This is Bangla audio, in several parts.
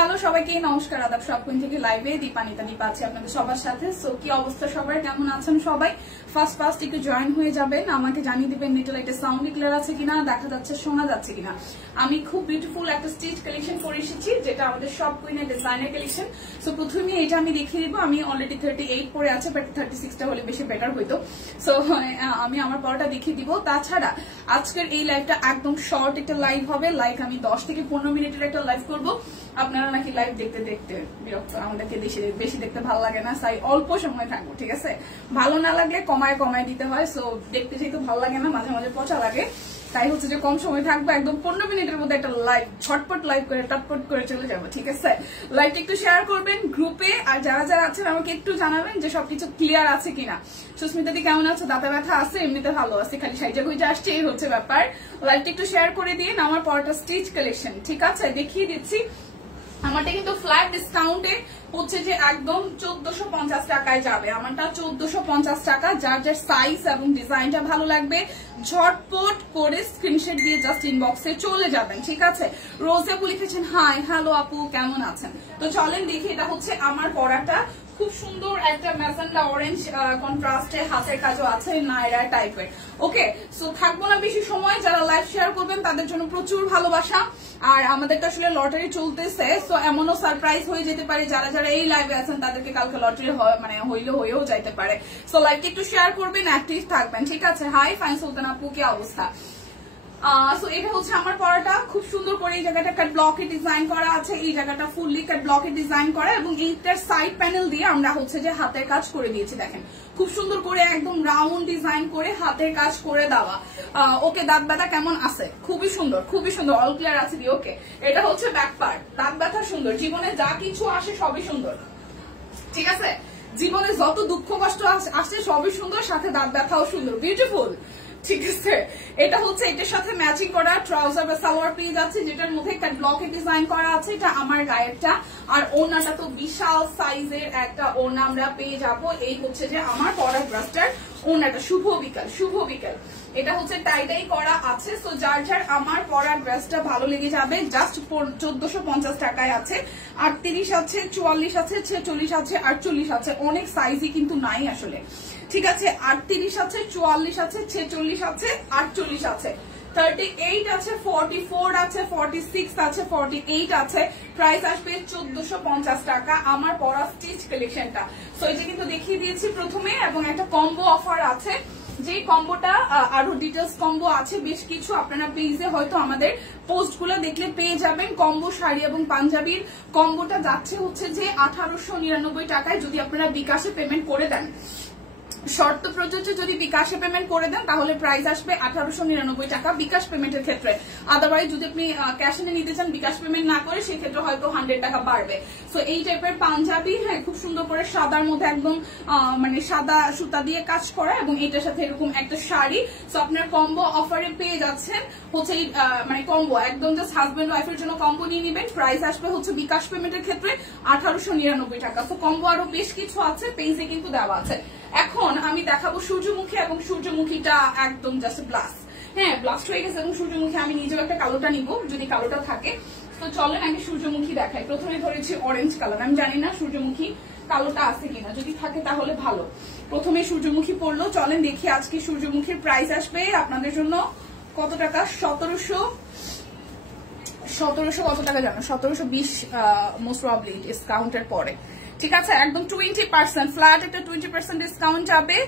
হ্যালো সবাইকে, নমস্কার, আদাব। সব কোন থেকে লাইভে দীপানিতা দীপা আছে আপনাদের সবার সাথে। সো কি অবস্থা সবার, কেমন আছেন সবাই? ফার্স্ট একটু জয়েন হয়ে যাবেন, আমাকে জানিয়ে দিবেন নেটে লাইটে সাউন্ড ক্লিয়ার আছে কিনা, দেখা যাচ্ছে শোনা যাচ্ছে কিনা। আমি খুব বিউটিফুল একটা স্টিচ কালেকশন করে এসেছি, যেটা আমাদের সব কুইনের ডিজাইনের কালেকশন। সো প্রথমে এটা আমি দেখিয়ে দিব। আমি অলরেডি 38 পরে আছে, বাট 36টা হলে বেশি বেটার হইতো। সো আমি আমার পরটা দেখিয়ে দিব। তাছাড়া আজকের এই লাইভটা একদম শর্ট একটা লাইভ হবে, লাইক আমি 10 থেকে 15 মিনিটের একটা লাইভ করবো। আপনারা নাকি লাইভ দেখতে দেখতে বিরক্ত, আমাদেরকে বেশি দেখতে ভালো লাগে না, তাই অল্প সময় থাকবো, ঠিক আছে? ভালো না লাগলে কমায় দিতে হয়। সো দেখতে যেহেতু ভালো লাগে না, মাঝে মাঝে পচা লাগে, তাই হচ্ছে যে কম সময় থাকবো। একদম 15 মিনিটের মধ্যে একটা লাইভ ঝটপট লাইভ করে টটপট করে চলে যাবো, ঠিক আছে? লাইভটা একটু শেয়ার করবেন গ্রুপে, আর যারা যারা আছেন আমাকে একটু জানাবেন যে সবকিছু ক্লিয়ার আছে কিনা। সুস্মিতা দি কেমন আছো? দাঁতে ব্যথা আছে? এমনিতে ভালো আছে, খালি সাইজা গুইজা আসছে, এই হচ্ছে ব্যাপার। লাইভটা একটু শেয়ার করে দিন। আমার পরটা স্টিচ কালেকশন, ঠিক আছে? দেখিয়ে দিচ্ছি। আমারটা কিন্তু ফ্ল্যাট ডিসকাউন্টে হচ্ছে যে একদম 1450 টাকায় যাবে। আমারটা 1450 টাকা। যার যার সাইজ এবং ডিজাইনটা ভালো লাগবে ঝটপট করে স্ক্রিনশট দিয়ে জাস্ট ইনবক্সে চলে যাবেন, ঠিক আছে? রোজে আপু লিখেছেন হাই, হ্যালো আপু, কেমন আছেন? তো চলেন দেখি। এটা হচ্ছে আমার পরাটা, খুব সুন্দর একটা ম্যাজেন্ডা অরেঞ্জ কন্ট্রাস্টে, হাতের কাজও আছে, নায়রা টাইপের। ওকে, সো থাকবো না বেশি সময়। যারা লাইভ শেয়ার করবেন তাদের জন্য প্রচুর ভালোবাসা। আর আমাদের তো আসলে লটারি চলতেছে, সো এমনও সারপ্রাইজ হয়ে যেতে পারে। যারা যারা এই লাইভে আছেন তাদেরকে কালকে লটারি মানে হয়েও যাইতে পারে। সো লাইভটা একটু শেয়ার করবেন, অ্যাক্টিভ থাকবেন, ঠিক আছে? হাই ফাইন সুলতান আপু, কি অবস্থা? সো এটা হচ্ছে আমার পরাটা, খুব সুন্দর করে এই জায়গাটা কাট ব্লকে ডিজাইন করা আছে, এই জায়গাটা ফুললি কাট ব্লকে ডিজাইন করা, এবং এইটার সাইড প্যানেল দিয়ে আমরা হচ্ছে যে হাতের কাজ করে দিয়েছি। দেখেন খুব সুন্দর করে একদম রাউন্ড ডিজাইন করে হাতের কাজ করে দেওয়া। ওকে, দাঁত ব্যথা কেমন আছে? খুবই সুন্দর, খুবই সুন্দর, অল ক্লিয়ার আছে দি। ওকে, এটা হচ্ছে ব্যাক পার্ট। দাঁত ব্যথা সুন্দর, জীবনে যা কিছু আসে সবই সুন্দর, ঠিক আছে? জীবনে যত দুঃখ কষ্ট আসে সবই সুন্দর, সাথে দাঁত ব্যথাও সুন্দর, বিউটিফুল, ঠিক আছে? এটা হচ্ছে এটার সাথে ম্যাচিং করা ট্রাউজার বা সালোয়ার পেজ আছে, যেটার মধ্যে একটা ব্লকে ডিজাইন করা আছে। এটা আমার গায়েরটা। আর ওড়নাটা তো বিশাল সাইজের একটা ওড়না আমরা পেয়ে যাবো। এই হচ্ছে যে আমার পরা ড্রেসটার ওড়নাটা। শুভ বিকাল, শুভ বিকাল। এটা হচ্ছে টাইডাই করা আছে। সো যার যার আমার পরা ড্রেসটা ভালো লেগে যাবে, জাস্ট 1450 টাকায় আছে। 38 আছে, 44 আছে, 46 আছে, 48 আছে। অনেক সাইজই কিন্তু নাই আসলে, ঠিক আছে? 38 আছে, 44 আছে, 46 আছে, 48 আছে, 38 আছে, 44 আছে, 46 আছে, 48 আছে। প্রাইস আসবে 1450 টাকা আমার পরা স্টিচ কালেকশনটা। সো এটা কিন্তু দেখিয়ে দিয়েছি প্রথমে, এবং একটা কম্বো অফার আছে। যে কম্বোটা আরো ডিটেলস কম্বো আছে বেশ কিছু, আপনারা পেজে হয়তো আমাদের পোস্ট গুলো দেখলে পেয়ে যাবেন। কম্বো শাড়ি এবং পাঞ্জাবির কম্বোটা যাচ্ছে হচ্ছে যে 1899 টাকায়, যদি আপনারা বিকাশে পেমেন্ট করে দেন। শর্ত প্রযোজ্য, যদি বিকাশে পেমেন্ট করে দেন তাহলে প্রাইস আসবে 1899 টাকা বিকাশ পেমেন্টের ক্ষেত্রে। আদারওয়াইজ যদি আপনি ক্যাশ এনে নিতে চান বিকাশ পেমেন্ট না করে, সেক্ষেত্রে হয়তো 100 টাকা বাড়বে। সো এই টাইপের পাঞ্জাবি, হ্যাঁ, খুব সুন্দর করে সাদার মধ্যে একদম মানে সাদা সুতা দিয়ে কাজ করা, এবং এটার সাথে এরকম একটা শাড়ি। সো আপনার কম্বো অফারে পেয়ে যাচ্ছেন হচ্ছে মানে কম্বো একদম জাস্ট হাজবেন্ড ওয়াইফের জন্য কম্বো নিয়ে নিবেন। প্রাইস আসবে হচ্ছে বিকাশ পেমেন্টের ক্ষেত্রে 1899 টাকা। সো কম্বো আরো বেশ কিছু আছে, পেজে কিন্তু দেওয়া আছে। এখন আমি দেখাবো সূর্যমুখী, এবং সূর্যমুখীটা একদম জাস্ট ব্লাস্ট, হ্যাঁ ব্লাস্ট হয়ে গেছে। এবং সূর্যমুখী আমি নিজেও একটা কালোটা নিব যদি কালোটা থাকে। তো চলেন আমি সূর্যমুখী দেখাই। প্রথমে ধরেছি অরেঞ্জ কালার, আমি জানি না সূর্যমুখী কালোটা আছে কিনা, যদি থাকে তাহলে ভালো। প্রথমে সূর্যমুখী পড়লো, চলেন দেখি আজকে সূর্যমুখীর প্রাইস আসবে আপনাদের জন্য কত টাকা। 1700 কত টাকা জানো? 1720 মোস্ট প্রবাবলি ডিসকাউন্টের পরে, ঠিক আছে? একদম 20% ফ্ল্যাট একটা 20% ডিসকাউন্ট যাবে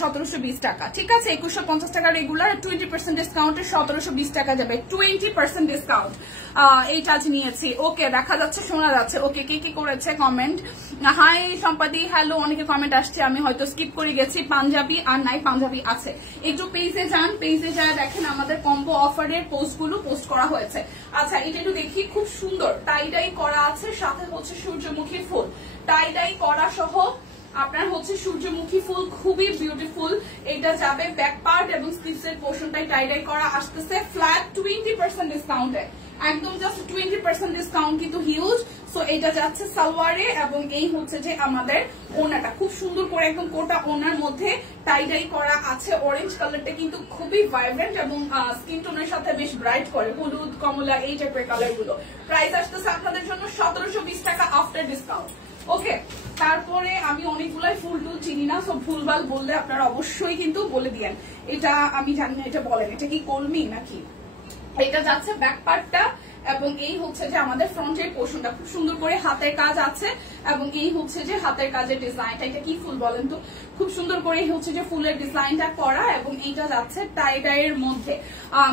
1720 টাকা, ঠিক আছে? 2150 টাকা রেগুলার, 20% ডিসকাউন্টে 1720 টাকা যাবে, 20% ডিসকাউন্ট। এইটা আজ নিয়েছি। ওকে, দেখা যাচ্ছে, শোনা যাচ্ছে। ওকে, কে কি করেছে কমেন্ট? হাই সম্পাদি, হ্যালো। অনেকে কমেন্ট আসছে, আমি হয়তো স্কিপ করে গেছি। পাঞ্জাবি আর নাই, পাঞ্জাবি আছে। একটু পেজে যান, পেজে যায় দেখেন আমাদের কম্বো অফারের পোস্টগুলো পোস্ট করা হয়েছে। আচ্ছা, এটা একটু দেখি, খুব সুন্দর টাইডাই করা আছে, সাথে হচ্ছে সূর্যমুখী ফুল টাইডাই করা সহ আপনার হচ্ছে সূর্যমুখী ফুল, খুবই বিউটিফুল। এটা যাবে ব্যাক পার্ট এবং স্লিভসের পোর্শনটাই টাইডাই করা আসতেছে ফ্ল্যাট 20% ডিসকাউন্টে, একদম জাস্ট 20% ডিসকাউন্ট, কিন্তু হিউজ। সো এটা যাচ্ছে সালোয়ারে এবং এই হচ্ছে যে আমাদের ওনাটা খুব সুন্দর করে একদম কোটা ওনার মধ্যে টাই ডাই করা আছে। অরেঞ্জ কালারটা কিন্তু খুবই ভাইব্রেন্ট এবং স্কিন টোনের সাথে বেশ ব্রাইট করে, হলুদ কমলা এই টাইপের কালার গুলো। প্রাইস আসতেছে আপনাদের জন্য 1720 টাকা আফটার ডিসকাউন্ট। ওকে, তারপরে আমি অনেকগুলাই ফুল টুল চিনি না, সব ভুলভাল বললে আপনারা অবশ্যই কিন্তু বলে দিয়েন। এটা আমি জানি না, এটা বলেন এটা কি কলমি নাকি? এটা যাচ্ছে ব্যাক পার্টটা এবং এই হচ্ছে যে আমাদের ফ্রন্টের পোর্শনটা খুব সুন্দর করে হাতের কাজ আছে এবং এই হচ্ছে যে হাতের কাজের ডিজাইনটা। এটা কি ফুল বলেন তো? খুব সুন্দর করে হচ্ছে যে ফুলের ডিজাইনটা করা এবং এইটা যাচ্ছে টাই ডাইয়ের মধ্যে।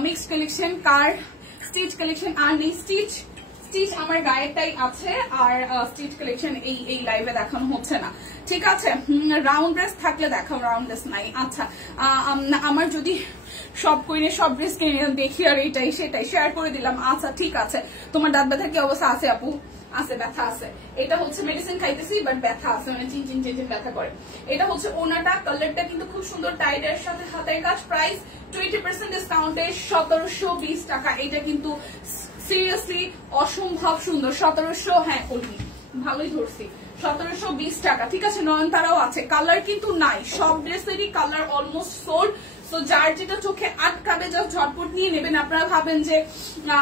মিক্স কালেকশন, কার স্টিচ কালেকশন আর নেই। স্টিচ আমার গায়েরটাই আছে আর স্টিচ কালেকশন এই লাইভে দেখানো হচ্ছে না, ঠিক আছে? রাউন্ড ড্রেস থাকলে দেখাও, রাউন্ড ড্রেস নাই। আচ্ছা, আমার যদি সব কইনে সব ড্রেস কিনে দেখি আর এইটাই সেটাই শেয়ার করে দিলাম। আচ্ছা ঠিক আছে, তোমার দাঁত ব্যথা কি অবস্থা আছে আপু? আছে, ব্যথা আছে। এটা হচ্ছে মেডিসিন খাইতেছি বাট ব্যথা আছে, মানে চিন চিন চিন ব্যথা করে। এটা হচ্ছে ওনাটা, কালারটা কিন্তু খুব সুন্দর টাইডের সাথে হাতের কাজ। প্রাইস 20% ডিসকাউন্টে 1720 টাকা। এটা কিন্তু সিরিয়াসলি অসম্ভব সুন্দর। 1700, হ্যাঁ বলি ভালোই ধরছি, 1720 টাকা, ঠিক আছে? নয়নতারাও আছে, কালার কিন্তু নাই, সব ড্রেসেরই কালার অলমোস্ট সোল্ড। সো যার যেটা চোখে আটকাবে জাস্ট ঝটপট নিয়ে নেবেন। আপনারা ভাবেন যে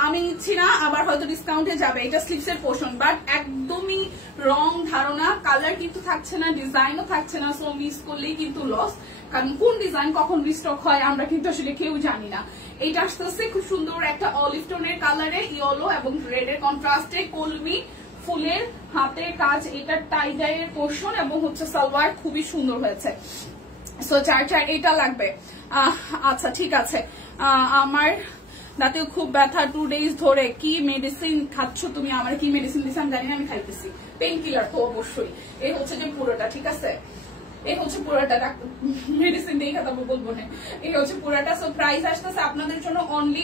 আমি নিচ্ছি না, আবার হয়তো ডিসকাউন্টে যাবে। এটা স্লিপসের পোর্শন, বাট একদমই রং ধারণা। কালার কিন্তু থাকছে না, ডিজাইনও থাকছে না, সো মিস করলেই কিন্তু লস। কারণ কোন ডিজাইন কখন রিস্টক হয় আমরা কিন্তু আসলে কেউ জানি না। এইটা আসতেছে খুব সুন্দর একটা অলিভ টোনের কালারে, ইয়েলো এবং রেড এর কন্ট্রাস্টে, কলমি ফুলের হাতের কাজ। এটা টাই ডাইয়ের পোর্শন এবং হচ্ছে সালোয়ার খুবই সুন্দর হয়েছে। সো চার এটা লাগবে। আচ্ছা ঠিক আছে, আমার দাঁতেও খুব ব্যথা 2 days ধরে। কি মেডিসিন খাচ্ছ তুমি? আমার কি মেডিসিন দিচ্ছে আমি জানি না, আমি খাইতেছি পেইন কিলার তো অবশ্যই। এই হচ্ছে যে পুরোটা, ঠিক আছে? এই হচ্ছে পুরোটা, মেডিসিন দিয়ে খাতাবো বলবো না। এই হচ্ছে পুরোটা। সো প্রাইস আসতেছে আপনাদের জন্য অনলি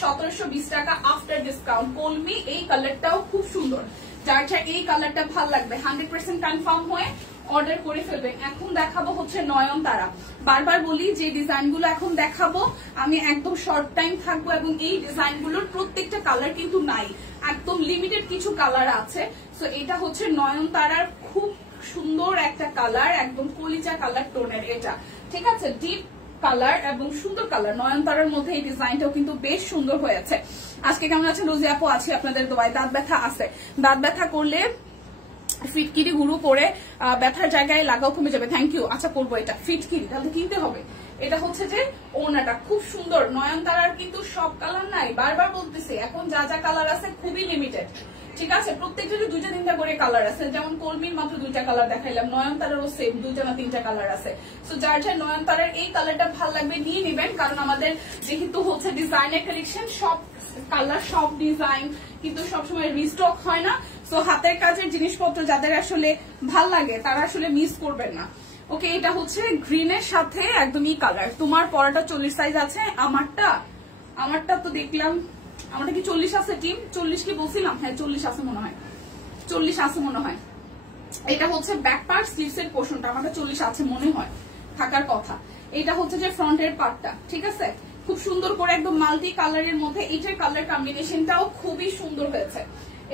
1720 টাকা আফটার ডিসকাউন্ট। কলমি এই কালারটাও খুব সুন্দর, যার এই কালারটা ভালো লাগবে 100% কনফার্ম হয়ে অর্ডার করে ফেলবেন। এখন দেখাবো হচ্ছে নয়নতারা। বারবার বলি যে ডিজাইনগুলো এখন দেখাবো আমি একদম শর্ট টাইম থাকবো এবং এই ডিজাইনগুলোর প্রত্যেকটা কালার কিন্তু নাই, একদম লিমিটেড কিছু কালার আছে। সো এটা হচ্ছে নয়নতারার খুব সুন্দর একটা কালার, একদম কলিজা কালার টোনের এটা, ঠিক আছে? ডিপ কালার এবং সুন্দর কালার। নয়নতারার মধ্যে এই ডিজাইনটাও কিন্তু বেশ সুন্দর হয়েছে। আজকে কেমন আছেন রোজি আপু? আছি আপনাদের দোয়ায়। দাঁত ব্যথা আছে, দাঁত ব্যথা করলে ফিটকিরি গুঁড়ো করে ব্যথার জায়গায় লাগাও, কমে যাবে। Thank you. আচ্ছা করবো এটা, ফিটকিরি তাহলে কিনতে হবে। এটা হচ্ছে যে ওনাটা খুব সুন্দর। নয়নতারার কিন্তু সব কালার নাই, বারবার বলতেছি, এখন যা যা কালার আছে খুবই লিমিটেড, ঠিক আছে? প্রত্যেকটারই 2-3টা করে কালার আছে। যেমন কলমির মাত্র 2টা কালার দেখাইলাম, নয়নতারারও সেম 2টা না 3টা কালার আছে। সো যার যার নয়নতারার এই কালারটা ভালো লাগবে নিয়ে নেবেন, কারণ আমাদের যেহেতু হচ্ছে ডিজাইনের কালেকশন, সব কালার সব ডিজাইন কিন্তু সবসময় রিস্টক হয় না। সো হাতের কাজের জিনিসপত্র যাদের আসলে ভাল লাগে তারা আসলে মিস করবেন না। ওকে, এটা হচ্ছে গ্রিনের সাথে একদমই কালার। তোমার পরাটা 40 সাইজ আছে, আমারটা তো দেখলাম, আমারটা কি 40 আছে টিম? 40 কি বলছিলাম? হ্যাঁ 40 আছে মনে হয়, 40 আছে মনে হয়। এটা হচ্ছে ব্যাক পার্ট, স্লিভস এর পোর্শনটা আমারটা 40 আছে মনে হয়, থাকার কথা। এটা হচ্ছে যে ফ্রন্টের পার্টটা, ঠিক আছে? খুব সুন্দর করে একদম মাল্টি কালারের মধ্যে। এটার কালার কম্বিনেশনটাও খুবই সুন্দর হয়েছে,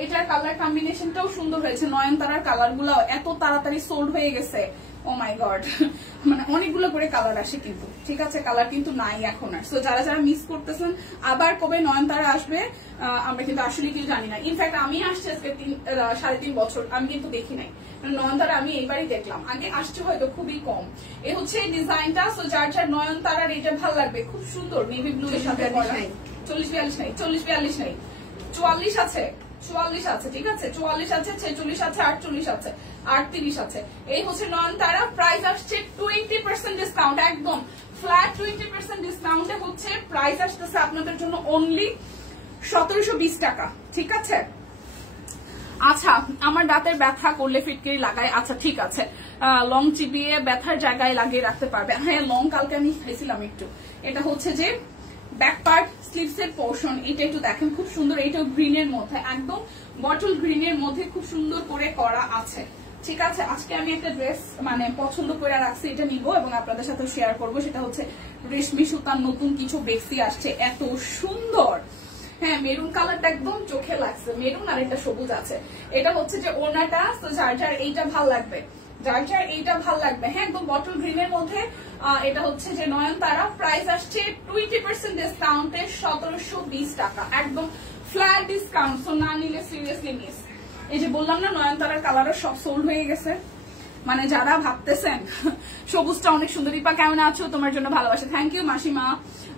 এটার কালার কম্বিনেশনটাও সুন্দর হয়েছে। নয়নতারার কালার গুলো এত তাড়াতাড়ি সোল্ড হয়ে গেছে, ও মাই গড, মানে অনেকগুলো করে কালার আসে কিন্তু, ঠিক আছে? কালার কিন্তু নাই এখন আর। সো যারা যারা মিস করতেছেন, আবার কবে নয়নতারা আসবে আমরা কিন্তু আসলে কিছু জানি না। ইনফ্যাক্ট আমি আসছি আজকে 3.5 বছর, আমি কিন্তু দেখি নাই নয়নতারা, আমি এইবারই দেখলাম, আগে আসছে হয়তো খুবই কম। এ হচ্ছে ডিজাইনটা। সো যার যার নয়নতারার এটা ভালো লাগবে, খুব সুন্দর নেভি ব্লু এর সাথে। 40-42 নাই, 40-42 নাই, 44 আছে, 44 আছে, ঠিক আছে? 44 আছে, 46 আছে, 48 আছে, 38 আছে। এই হচ্ছে নয়নতারা। প্রাইস আসছে 20% ডিসকাউন্ট, একদম ফ্ল্যাট 20% ডিসকাউন্টে হচ্ছে প্রাইস আসতেছে আপনাদের জন্য অনলি 1720 টাকা, ঠিক আছে? আচ্ছা, আমার দাঁতের ব্যথা করলে ফিটকিরি লাগাই। আচ্ছা ঠিক আছে, লং চিবিয়ে ব্যথার জায়গায় লাগিয়ে রাখতে পারবে। হ্যাঁ লং কালকে আমি খাইছিলাম একটু। এটা হচ্ছে যে ব্যাক পার্ট, স্লিভস এর পোর্শন, এটা একটু দেখেন খুব সুন্দর। এইটাও গ্রিনের মধ্যে, একদম বটল গ্রিনের মধ্যে খুব সুন্দর করে করা আছে, ঠিক আছে? আজকে আমি একটা ড্রেস মানে পছন্দ করে রাখছি, এটা নিব এবং আপনাদের সাথে শেয়ার করব। সেটা হচ্ছে রেশমি সুতার নতুন কিছু বেক্সি আসছে, এত সুন্দর। হ্যাঁ মেরুন কালারটা একদম চোখে লাগছে, মেরুন আর একটা সবুজ আছে। এটা হচ্ছে যে ওনাটা, তো যার যার এইটা ভাল লাগবে, যার যার এইটা ভাল লাগবে। হ্যাঁ একদম বটল গ্রিনের মধ্যে এটা হচ্ছে যে নয়নতারা, প্রাইস আসছে 20% ডিসকাউন্টে 1720 টাকা, একদম ফ্ল্যাট ডিসকাউন্ট। সো না নিলে সিরিয়াসলি মিস। এই যে বললাম না নয়নতারার কালারও সব সোল্ড হয়ে গেছে, মানে যারা ভাবতেছেন সবুজটা অনেক সুন্দর। দীপা কেমন আছো? তোমার জন্য ভালোবাসা, থ্যাংক ইউ মাসিমা।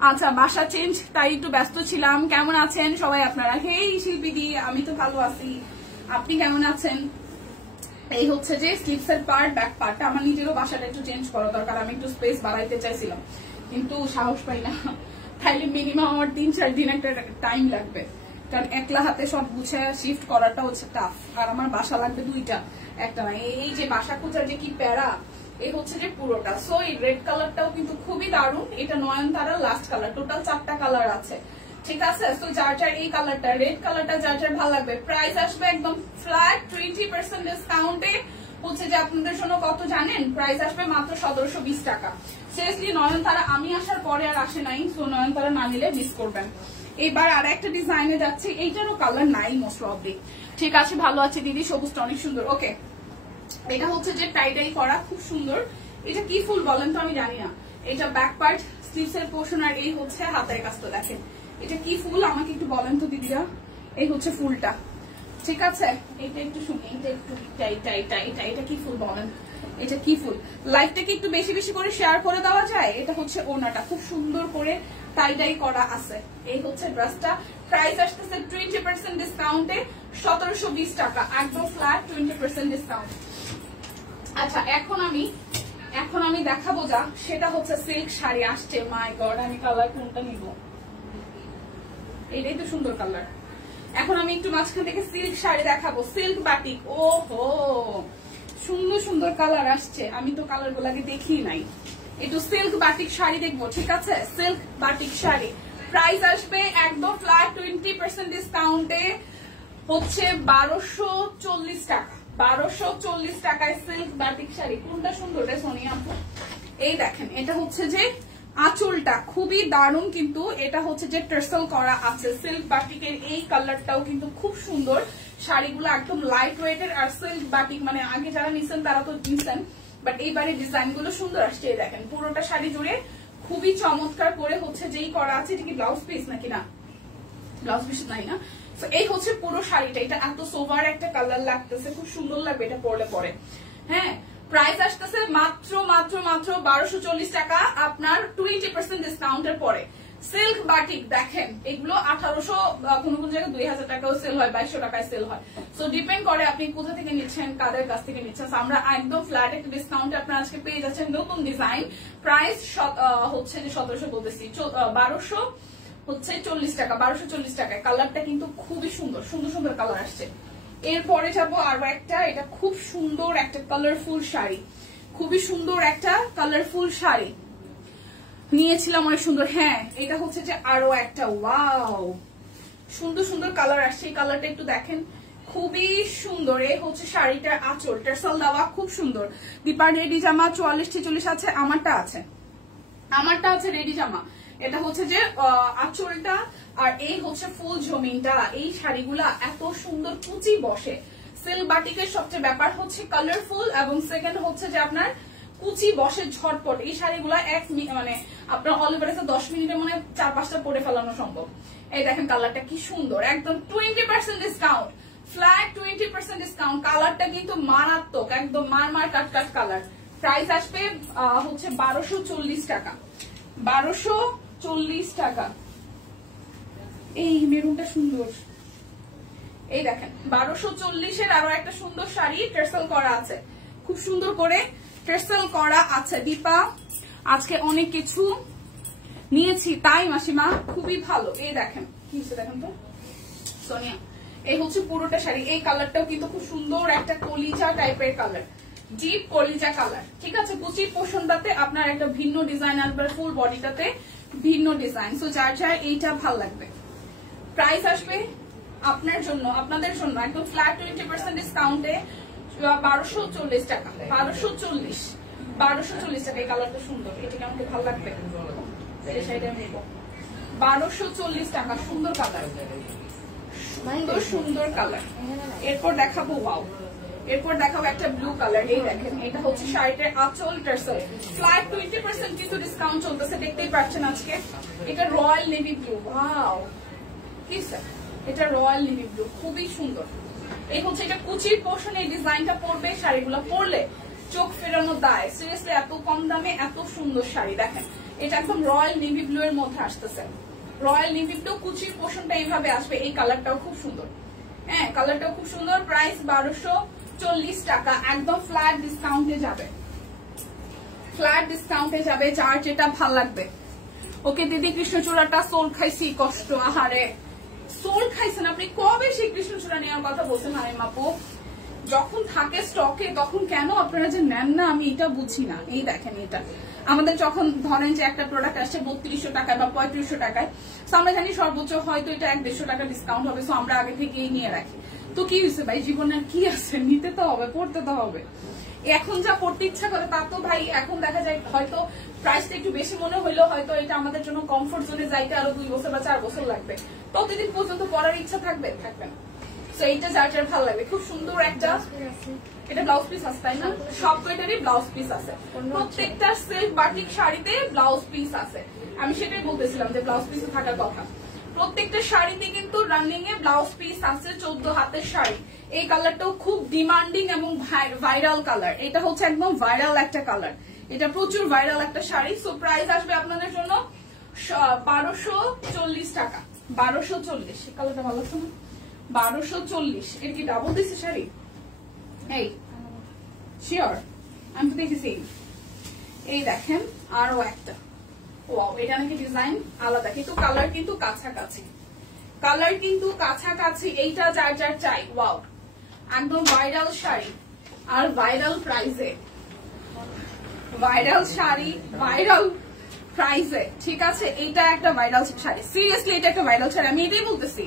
আচ্ছা বাসা চেঞ্জ তাই একটু ব্যস্ত ছিলাম। কেমন আছেন সবাই আপনারা? হেই শিল্পী দি, আমি তো ভালো আছি, আপনি কেমন আছেন? এই হচ্ছে যে স্লিপস এর পার্ট, ব্যাক পার্টটা। আমার নিজেরও বাসাটা একটু চেঞ্জ করা দরকার, আমি একটু স্পেস বাড়াইতে চাইছিলাম কিন্তু সাহস পাই না, তাইলে মিনিমাম আমার 3-4 দিন একটা টাইম লাগবে, কারণ একলা হাতে সব গুছিয়ে শিফট করাটা হচ্ছে টাফ। আর আমার বাসা লাগবে 2টা, একটা না। এই যে বাসা খোঁজার যে কি প্যারা, এই হচ্ছে যে পুরোটা। সো এই রেড কালারটাও কিন্তু খুবই দারুণ, এটা নয়নতারা লাস্ট কালার, টোটাল 4টা কালার আছে, ঠিক আছে। তো যার যার এই কালারটা, রেড কালারটা যার যার ভালো লাগবে, প্রাইস আসবে একদম ফ্ল্যাট 20% ডিসকাউন্টে। হচ্ছে যে আপনাদের জন্য কত জানেন? প্রাইস আসবে মাত্র 1720 টাকা। সিরিয়াসলি নয়নতারা আমি আসার পরে আর আসে নাই, সো নয়নতারা না নিলে মিস করবেন। এবার আর একটা ডিজাইনে যাচ্ছে, এইটারও কালার নাই মোস্ট প্রবাবলি। ঠিক আছে, ভালো আছে দিদি, সবুজটা অনেক সুন্দর। ওকে, এটা হচ্ছে যে টাই করা, খুব সুন্দর। এটা কি ফুল বলেন তো? আমি জানি না। এটা ব্যাক পার্ট, স্লিভস এর পোর্শন, আর এই হচ্ছে হাতের কাজটা। দেখেন এটা কি ফুল আমাকে একটু বলেন তো দিদিরা? এই হচ্ছে ফুলটা, ঠিক আছে। এটা একটু শুনি, এটা একটু এটা কি ফুল বলেন? এটা কি ফুল? লাইভটাকে একটু বেশি বেশি করে শেয়ার করে দেওয়া যায়। এটা হচ্ছে ওনাটা, খুব সুন্দর করে টাই করা আছে। এই হচ্ছে ড্রেসটা, প্রাইস আসতেছে 20% ডিসকাউন্টে 1720 টাকা, একদম ফ্ল্যাট 20% ডিসকাউন্ট। আচ্ছা এখন আমি দেখাবো যা, সেটা হচ্ছে সিল্ক শাড়ি আসছে। মাই গড, আমি কালার কোনটা নিব? এটাই তো সুন্দর কালার। এখন আমি একটু মাঝখান থেকে সিল্ক শাড়ি দেখাবো, সিল্ক বাটিক। ও হো, সুন্দর সুন্দর কালার আসছে, আমি তো কালার গুলাকে দেখি নাই। একটু সিল্ক বাটিক শাড়ি দেখবো, ঠিক আছে। সিল্ক বাটিক শাড়ি প্রাইস আসবে একদম ফ্ল্যাট 20% ডিসকাউন্টে হচ্ছে 1240 টাকা। 1240 টাকায় সিল্ক বাটিক শাড়ি। কোনটা সুন্দর রে সোনিয়া? এই দেখেন, এটা হচ্ছে যে আঁচলটা খুবই দারুণ, কিন্তু এটা হচ্ছে যে টার্সেল করা আছে। সিল্ক বাটিকের এই কালারটাও কিন্তু খুব সুন্দর। শাড়িগুলো একদম লাইট ওয়েটের, আর সিল্ক বাটিক মানে আগে যারা নিছেন তারা তো নিছেন, বাট এইবারে ডিজাইন গুলো সুন্দর আসছে। দেখেন পুরোটা শাড়ি জুড়ে খুবই চমৎকার করে হচ্ছে যেই করা আছে। এটা কি ব্লাউজ পিস নাকি? না, ব্লাউজ পিস নাই না। তো এই হচ্ছে পুরো শাড়িটা। এটা এত সোভার একটা কালার লাগতেছে, খুব সুন্দর লাগবে এটা পরলে পরে। হ্যাঁ, প্রাইস আসতেছে মাত্র মাত্র মাত্র 1240 টাকা, আপনার 20% ডিসকাউন্টের পরে। সিল্ক বাটিক দেখেন, এগুলো 1800, কোন কোন জায়গায় 2000 টাকাও সেল হয়, 2200 টাকায় সেল হয়। সো ডিপেন্ড করে আপনি কোথা থেকে নিচ্ছেন, কাদের কাছ থেকে নিচ্ছেন। আমরা একদম ফ্ল্যাট একটা ডিসকাউন্টে আপনার আজকে পেয়ে যাচ্ছেন নতুন ডিজাইন। প্রাইস হচ্ছে যে 1700 বলতেছি, 1200 হচ্ছে 40 টাকা, 1240 টাকায়। কালারটা কিন্তু খুবই সুন্দর, সুন্দর সুন্দর কালার আসছে। এরপরে যাবো আরো একটা, এটা খুব সুন্দর একটা কালারফুল শাড়ি, খুবই সুন্দর একটা কালারফুল শাড়ি নিয়েছিলাম, অনেক সুন্দর। হ্যাঁ, এটা হচ্ছে যে আরো একটা, ওয়াও, সুন্দর সুন্দর কালার আসছে। এই কালারটা একটু দেখেন, খুবই সুন্দর। এই হচ্ছে শাড়িটার আঁচল, টার্সেল দেওয়া, খুব সুন্দর। দীপার রেডি জামা 44-46 আছে, আমারটা আছে রেডি জামা। এটা হচ্ছে যে আঁচলটা, আর এই হচ্ছে ফুল জমিনটা। এই শাড়িগুলা এত সুন্দর কুচি বসে। সিল্ক বাটিকের সবচেয়ে ব্যাপার হচ্ছে কালারফুল, এবং সেকেন্ড হচ্ছে যে আপনার কুচি বসে ঝটপট। এই শাড়িগুলা মানে আপনার অল ওভার 10 মিনিটে মনে 4-5টা পরে ফেলানো সম্ভব। এই দেখেন কালারটা কি সুন্দর, একদম 20% ডিসকাউন্ট, ফ্ল্যাট 20% ডিসকাউন্ট। কালারটা কিন্তু মারাত্মক, একদম মার কাট কালার। প্রাইস আসবে হচ্ছে 1240 টাকা, 1240 টাকা। এই মেরুনটা সুন্দর, এই দেখেন 1240-এর আরো একটা সুন্দর শাড়ি টার্সেল করা আছে, খুব সুন্দর করে টার্সেল করা আছে। দীপা আজকে অনেক কিছু নিয়েছি তাই মাসিমা, খুবই ভালো। এই দেখেন কি দেখেন তো সোনিয়া, এই হচ্ছে পুরোটা শাড়ি। এই কালারটাও কিন্তু খুব সুন্দর একটা কলিজা টাইপের কালার, ডিপ কলিজা কালার, ঠিক আছে। কুচির পোর্শনটাতে আপনার একটা ভিন্ন ডিজাইন আসবে, ফুল বডিটাতে ভিন্ন ডিজাইন। সো যার যার এইটা ভাল লাগবে। প্রাইস আসবে আপনার জন্য, আপনাদের জন্য একদম ফ্ল্যাট 20% ডিসকাউন্টে 1240 টাকা, 1240 টাকা। এই কালারটা সুন্দর, এটা কেমন ভালো লাগবে, এই শাড়িটা নেব। 1240 টাকা। সুন্দর কালার, সুন্দর সুন্দর কালার। এরপর দেখাবো ওয়াও, এরপর দেখাবো একটা ব্লু কালার। এই দেখেন, এটা হচ্ছে শাড়িটার আঁচল টার্সেল। ফ্ল্যাট 20% কিন্তু ডিসকাউন্ট চলতেছে, দেখতেই পাচ্ছেন আজকে। এটা রয়্যাল নেভি ব্লু। ওয়াও, কি স্যার, এটা রয়্যাল নেভি ব্লু, খুবই সুন্দর। এই হচ্ছে এটা কুচির পোর্শন। এই ডিজাইনটা পরবে, শাড়িগুলো পরলে চোখ ফেরানো দায়। সিরিয়াসলি এত কম দামে এত সুন্দর শাড়ি। দেখেন, এটা একদম রয়্যাল নেভি ব্লু এর মধ্যে আসতেছে। রয়্যাল নেভি ব্লু, কুচির পোর্শনটা এইভাবে আসবে। এই কালারটাও খুব সুন্দর, হ্যাঁ কালারটাও খুব সুন্দর। প্রাইস 1240 টাকা, একদম ফ্ল্যাট ডিসকাউন্টে যাবে, ফ্ল্যাট ডিসকাউন্টে যাবে, যার যেটা ভাল লাগবে। ওকে দিদি, কৃষ্ণচূড়াটা সোল খাইছি, কষ্ট, আহারে সোল খাইছেন আপনি? কবে সেই কৃষ্ণচূড়া নেওয়ার কথা বলছেন হারিম আপু? যখন থাকে স্টকে তখন কেন আপনারা যে নেন না, আমি এটা বুঝি না। এই দেখেন, এটা আমাদের যখন ধরেন যে একটা প্রোডাক্ট আসছে 3200 টাকায় বা 3500 টাকায়, তো আমরা জানি সর্বোচ্চ হয়তো এটা 150 টাকা ডিসকাউন্ট হবে, তো আমরা আগে থেকেই নিয়ে রাখি। তো কি হয়েছে ভাই, জীবনের কি আছে, নিতে তো হবে, পড়তে তো হবে। এখন যা পড়তে ইচ্ছা করে তা তো ভাই এখন দেখা যায় হয়তো প্রাইসটা একটু বেশি মনে হইলেও হয়তো এটা আমাদের জন্য কমফোর্ট জোনে যাইতে আরো 2 বছর বা 4 বছর লাগবে। ততদিন পর্যন্ত পড়ার ইচ্ছা থাকবে না। তো এইটা যার যার ভালো লাগবে। খুব সুন্দর একটা, এটা ব্লাউজ পিস আছে তাই না? সব কয়টারই ব্লাউজ পিস আছে, প্রত্যেকটা সিল্ক বাটিক শাড়িতে ব্লাউজ পিস আছে। আমি সেটাই বলতেছিলাম যে ব্লাউজ পিস থাকার কথা। প্রত্যেকটা শাড়িতে কিন্তু রানিং এ ব্লাউজ পিস আছে। 14 হাতের শাড়ি। এই কালারটাও খুব ডিমান্ডিং এবং ভাইরাল কালার। এটা হচ্ছে একদম ভাইরাল একটা কালার, এটা প্রচুর ভাইরাল একটা শাড়ি। সো প্রাইস আসবে আপনাদের জন্য 1240 টাকা। 1240, এই কালারটা ভালো লাগছে না? 1240। এর কি ডাবল দিছে শাড়ি? এই শিওর, আমি তো দেখেছি। এই দেখেন আরো একটা, ওয়াও, এটা নাকি ডিজাইন আলাদা, কিন্তু কালার কিন্তু কাছাকাছি, কালার কিন্তু কাছাকাছি। এইটা যার যার চাই। ওয়াও, একদম ভাইরাল শাড়ি আর ভাইরাল প্রাইসে, ভাইরাল শাড়ি ভাইরাল প্রাইসে, ঠিক আছে? এইটা একটা ভাইরাল শাড়ি, সিরিয়াসলি এটা একটা ভাইরাল শাড়ি, আমি এটাই বলতেছি।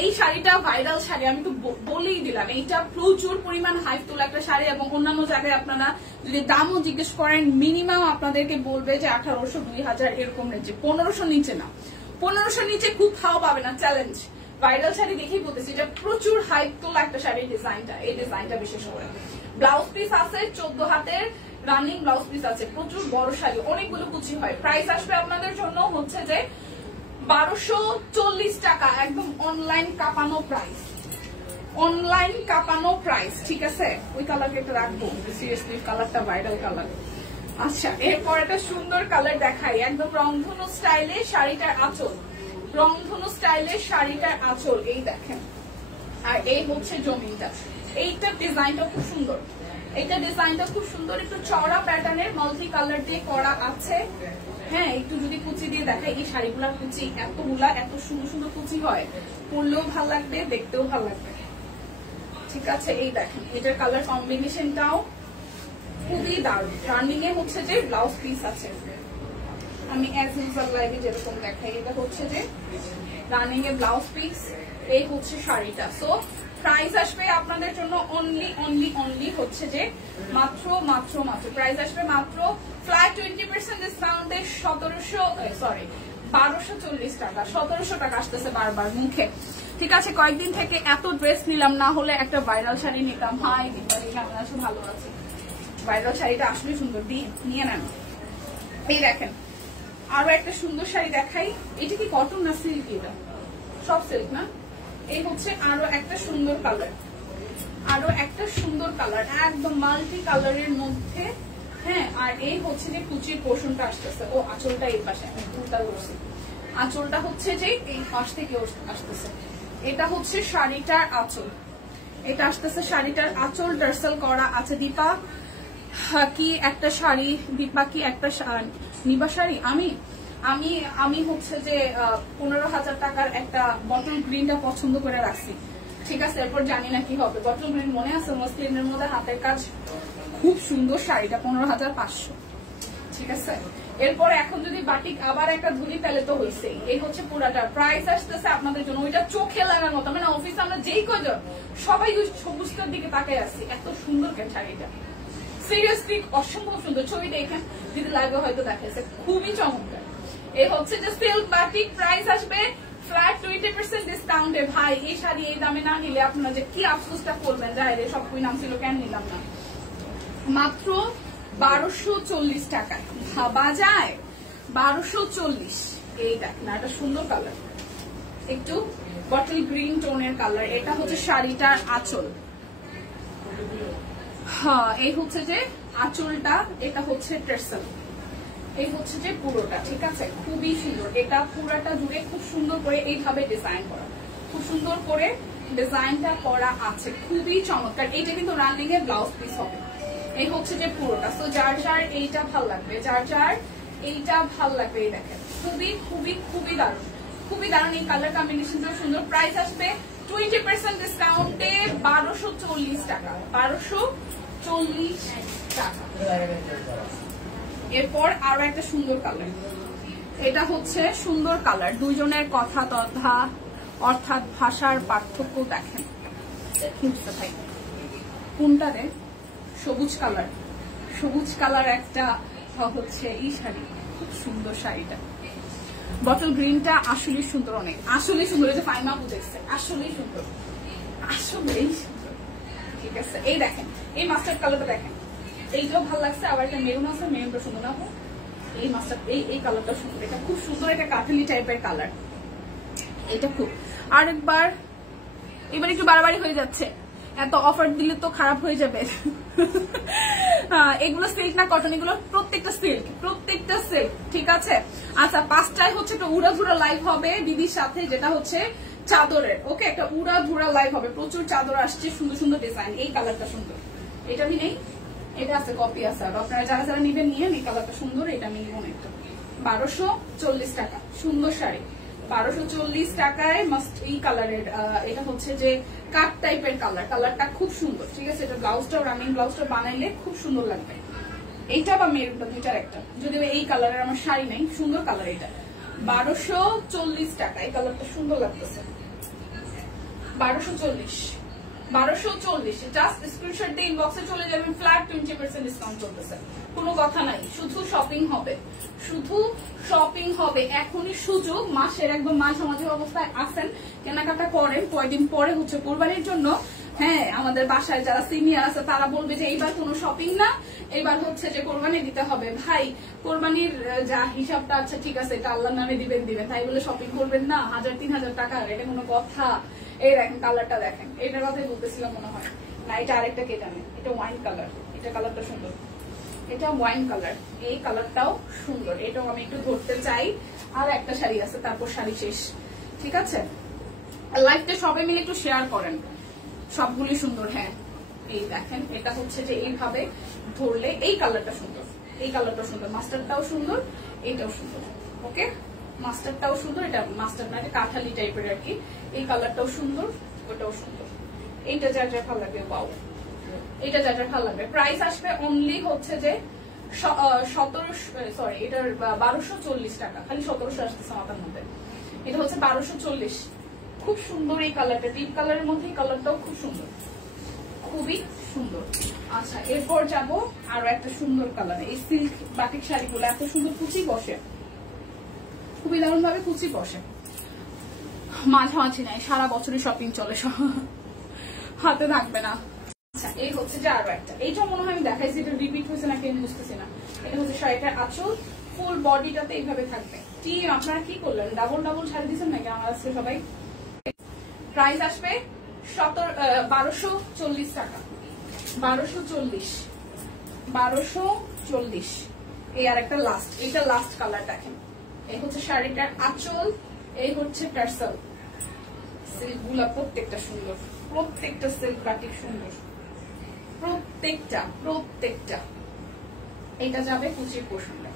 এই শাড়িটা ভাইরাল শাড়ি, আমি তো বলেই দিলাম। এইটা প্রচুর পরিমাণ হাইপ তোলা একটা শাড়ি, এবং অন্যান্য জায়গায় আপনারা যদি দামও জিজ্ঞেস করেন মিনিমাম আপনাদেরকে বলবে যে 1800 2000 এরকম রেঞ্জে, 1500 নিচে না। 1500 নিচে খুব খাওয়া পাবে না, চ্যালেঞ্জ। ভাইরাল শাড়ি দেখেই বলতেছি, এটা প্রচুর হাইপ তোলা একটা শাড়ির ডিজাইনটা, এই ডিজাইনটা বিশেষ করে। ব্লাউজ পিস আছে 14 হাতের রানিং ব্লাউজ পিস আছে, প্রচুর বড় শাড়ি, অনেকগুলো কুচি হয়। প্রাইস আসবে আপনাদের জন্য হচ্ছে যে 1240 টাকা, একদম অনলাইন কাঁপানো প্রাইস, অনলাইন কাঁপানো প্রাইস, ঠিক আছে? ওই কালারকে একটা রাখবো, সিরিয়াসলি কালারটা ভাইরাল কালার। আচ্ছা, এরপর একটা সুন্দর কালার দেখাই, একদম রংধনু স্টাইলে শাড়িটার আঁচল, রংধনু স্টাইলে শাড়িটার আঁচল। এই দেখেন, আর এই হচ্ছে জমিনটা। এইটার ডিজাইনটা খুব সুন্দর, এইটা ডিজাইনটা খুব সুন্দর, একটু চওড়া প্যাটার্নের মাল্টি কালার দিয়ে করা আছে। হ্যাঁ, একটু যদি কুচি দিয়ে দেখাই, এই শাড়িগুলার কুচি এতগুলা, এত সুন্দর সুন্দর কুচি হয়, পরলেও ভাল লাগবে, দেখতেও ভাল লাগবে, ঠিক আছে? এই দেখেন, এটার কালার কম্বিনেশনটাও খুবই দারুণ। রানিং এ হচ্ছে যে ব্লাউজ পিস আছে, আমি অ্যাজ ইউজুয়াল লাইভে যেরকম দেখাই, এটা হচ্ছে যে রানিং এ ব্লাউজ পিস, এই হচ্ছে শাড়িটা। সো প্রাইস আসবে আপনাদের জন্য অনলি অনলি অনলি হচ্ছে যে মাত্র মাত্র মাত্র প্রাইস আসবে মাত্র ফ্ল্যাট 20% ডিসকাউন্টে 1240 টাকা। 1700 টাকা আসতেছে বারবার মুখে, ঠিক আছে? কয়েকদিন থেকে এত ড্রেস নিলাম, না হলে একটা ভাইরাল শাড়ি নিতাম। হাই দীপালি, কেমন আছো? ভালো আছি। ভাইরাল শাড়িটা আসলে সুন্দর, নিয়ে নেন। এই দেখেন, আরো একটা সুন্দর শাড়ি দেখাই। এটা কি কটন না সিল্ক? এটা সব সিল্ক না? এই হচ্ছে আরো একটা সুন্দর কালার, আরো একটা সুন্দর কালার, একদম মাল্টি কালারের মধ্যে। হ্যাঁ, আর এই হচ্ছে যে কুচির পোর্শনটা আসতেছে, ও আঁচলটা এই পাশে, আমি উল্টা করছি, আঁচলটা হচ্ছে যে এই পাশ থেকে আসতেছে। এটা হচ্ছে শাড়িটার আঁচল, এটা আসতেছে শাড়িটার আঁচল, টার্সেল করা আছে। দীপা কি একটা শাড়ি, দীপা কি একটা নিবা শাড়ি? আমি হচ্ছে যে 15,000 টাকার একটা বটল গ্রিনটা পছন্দ করে রাখছি, ঠিক আছে? এরপর জানি না কি হবে। বটল গ্রিন মনে আছে, মসলিনের মধ্যে হাতের কাজ, খুব সুন্দর শাড়িটা, 15,500, ঠিক আছে? এরপর এখন যদি বাটিক আবার একটা ধুলি ফেলে তো হয়েছে। এই হচ্ছে পুরাটা প্রাইস আসতেছে আপনাদের জন্য, ওইটা চোখে লাগার মতো। মানে অফিসে আমরা যেই কজন সবাই ওই সবুজটার দিকে তাকাই আসছি, এত সুন্দর কেন শাড়িটা, সিরিয়াসলি অসম্ভব সুন্দর। ছবি দেখেন, যদি লাইভে হয়তো দেখাচ্ছে, খুবই চমৎকার। এই হচ্ছে যে সিল্ক বাটিক, প্রাইস আসবে ফ্ল্যাট 20% ডিসকাউন্টে। ভাই এই শাড়ি এই দামে না নিলে আপনারা যে কি আফসোসটা করবেন, যাই রে সব কই নাম ছিল কেন নিলাম না। মাত্র 1240 টাকায়, ভাবা যায় 1240। এই দেখ না, এটা সুন্দর কালার, একটু বটল গ্রিন টোনের কালার। এটা হচ্ছে শাড়িটার আঁচল। হ্যাঁ, এই হচ্ছে যে আঁচলটা, এটা হচ্ছে ট্রেসেল, এই হচ্ছে যে পুরোটা। ঠিক আছে, খুবই সুন্দর। এটা পুরোটা জুড়ে খুব সুন্দর করে এইভাবে ডিজাইন করা, খুব সুন্দর করে ডিজাইনটা করা আছে, খুবই চমৎকার। এইটা কিন্তু রানিং এ ব্লাউজ পিস হবে। এই হচ্ছে যে পুরোটা। তো যার যার এইটা ভাল লাগবে, যার যার এইটা ভাল লাগবে, এই দেখেন খুবই খুবই খুবই দারুণ, খুবই দারুণ। এই কালার কম্বিনেশনটা সুন্দর। প্রাইস আসবে 20% ডিসকাউন্টে 1240 টাকা, 1240 টাকা। এরপর আরো একটা সুন্দর কালার, এটা হচ্ছে সুন্দর কালার। দুইজনের কথা তথা অর্থাৎ ভাষার পার্থক্য দেখেন। ভাই কোনটা রে? সবুজ কালার, সবুজ কালার একটা হচ্ছে এই শাড়ি, খুব সুন্দর শাড়িটা। বটল গ্রিনটা আসলে সুন্দর, অনেক আসলে সুন্দর। এই যে ফাইমা বুঝেছে, আসলেই সুন্দর, আসলেই সুন্দর। ঠিক আছে, এই দেখেন এই মাস্টার্ড কালারটা দেখেন, এইটাও ভালো লাগছে। আবার একটা মেরুন আছে, মেরুনটা সুন্দর না? এই মাস্টার্ড, এই কালারটা সুন্দর, এটা খুব সুন্দর, এটা কাঠালি টাইপের কালার। এটা খুব, আরেকবার এবার একটু বাড়াবাড়ি হয়ে যাচ্ছে, এত অফার দিলে তো খারাপ হয়ে যাবে। এগুলো সিল্ক না কটন, এগুলো প্রত্যেকটা সিল্ক, প্রত্যেকটা সিল্ক। ঠিক আছে, আচ্ছা 5টায় হচ্ছে একটা উড়াধুরা লাইভ হবে দিদির সাথে, যেটা হচ্ছে চাদরের। ওকে, একটা উড়াধুরা লাইভ হবে, প্রচুর চাদর আসছে, সুন্দর সুন্দর ডিজাইন। এই কালারটা সুন্দর, এটা আমি নেই, এটা আছে কপি আছে। আর আপনারা যারা যারা নিবেন নিয়ে, এই কালারটা সুন্দর, এটা আমি নিব না। একটু 1240 টাকা, সুন্দর শাড়ি 1240 টাকায়। মাস্ট এই কালারের, এটা হচ্ছে যে কাট টাইপের কালার, কালারটা খুব সুন্দর। ঠিক আছে, এটা ব্লাউজটাও রানিং, ব্লাউজটা বানাইলে খুব সুন্দর লাগবে। এইটা বা মেরুনটা, দুইটার একটা। যদিও এই কালারের আমার শাড়ি নেই, সুন্দর কালার এটা। 1240 টাকা, এই কালারটা সুন্দর লাগতেছে। 1240 জাস্ট স্ক্রিনশট দিয়ে ইনবক্সে চলে যাবেন। ফ্ল্যাট 20% ডিসকাউন্ট চলতেছে, কোনো কথা নাই। শুধু শপিং হবে, শুধু শপিং হবে। এখনই সুযোগ, মাসের একদম মাঝামাঝি অবস্থায় আছেন, কেনাকাটা করেন। কয়দিন পরে হচ্ছে কোরবানির জন্য। হ্যাঁ, আমাদের বাসায় যারা সিনিয়র আছে তারা বলবে যে এইবার কোনো শপিং না, এবার হচ্ছে যে কোরবানি দিতে হবে। ভাই কোরবানির যা হিসাবটা আছে, ঠিক আছে, এটা আল্লাহর নামে দিবেন, তাই বলে শপিং করবেন না 1000-3000 টাকা, এটা কোনো কথা? এই দেখেন কালারটা দেখেন, এটার কথাই বলতেছিলাম মনে হয় না। এটা আরেকটা কেটা নেই, এটা ওয়াইন কালার, এটা কালারটা সুন্দর, এটা ওয়াইন কালার। এই কালারটাও সুন্দর, এটাও আমি একটু ধরতে চাই। আর একটা শাড়ি আছে, তারপর শাড়ি শেষ। ঠিক আছে, লাইভটা সবাই মিলে একটু শেয়ার করেন, সবগুলি সুন্দর। হ্যাঁ, এই দেখেন, এটা হচ্ছে যে এইভাবে ধরলে এই কালারটা সুন্দর, এই কালারটা সুন্দর, মাস্টারটাও সুন্দর, এইটাও সুন্দর। ওকে, মাস্টারটাও সুন্দর, এটা মাস্টার না, এটা কাঠালি টাইপের আর কি। এই কালারটাও সুন্দর, ওটাও সুন্দর। এইটা যার যার ভালো লাগবে, পাও এটা যার যার ভালো লাগবে। প্রাইস আসবে অনলি হচ্ছে যে 1240 টাকা, খালি 1700 আসতেছে মাথার মধ্যে। এটা হচ্ছে 1240, খুব সুন্দর এই কালারটা, ডিপ কালারের মধ্যে এই কালারটাও খুব সুন্দর, খুবই সুন্দর। আচ্ছা, এরপর যাব আরো একটা সুন্দর কালার। এই সিল্ক বাটিক শাড়িগুলো এত সুন্দর কুচি বসে, খুবই দারুণ ভাবে কুচি বসে, মাঝামাঝি নাই, সারা বছরই শপিং চলে, হাতে থাকবে না। আচ্ছা, এই হচ্ছে যে আরো একটা, এইটা মনে হয় আমি দেখাইছি, এটা রিপিট হয়েছে নাকি আমি বুঝতেছি না। এটা হচ্ছে শাড়িটার আঁচল, ফুল বডিটাতে এইভাবে থাকবে। টিম আপনারা কি করলেন, ডাবল ডাবল শাড়ি দিচ্ছেন নাকি আমার আজকে সবাই? প্রাইস আসবে 1240 টাকা, 1240। এই আর একটা লাস্ট, এইটা লাস্ট কালার দেখেন। এই হচ্ছে শাড়িটার আঁচল, এই হচ্ছে টার্সেল। সিল্ক গুলা প্রত্যেকটা সুন্দর, প্রত্যেকটা সিল্ক বাটিক সুন্দর, প্রত্যেকটা। এইটা যাবে কুচির পোর্শনটা,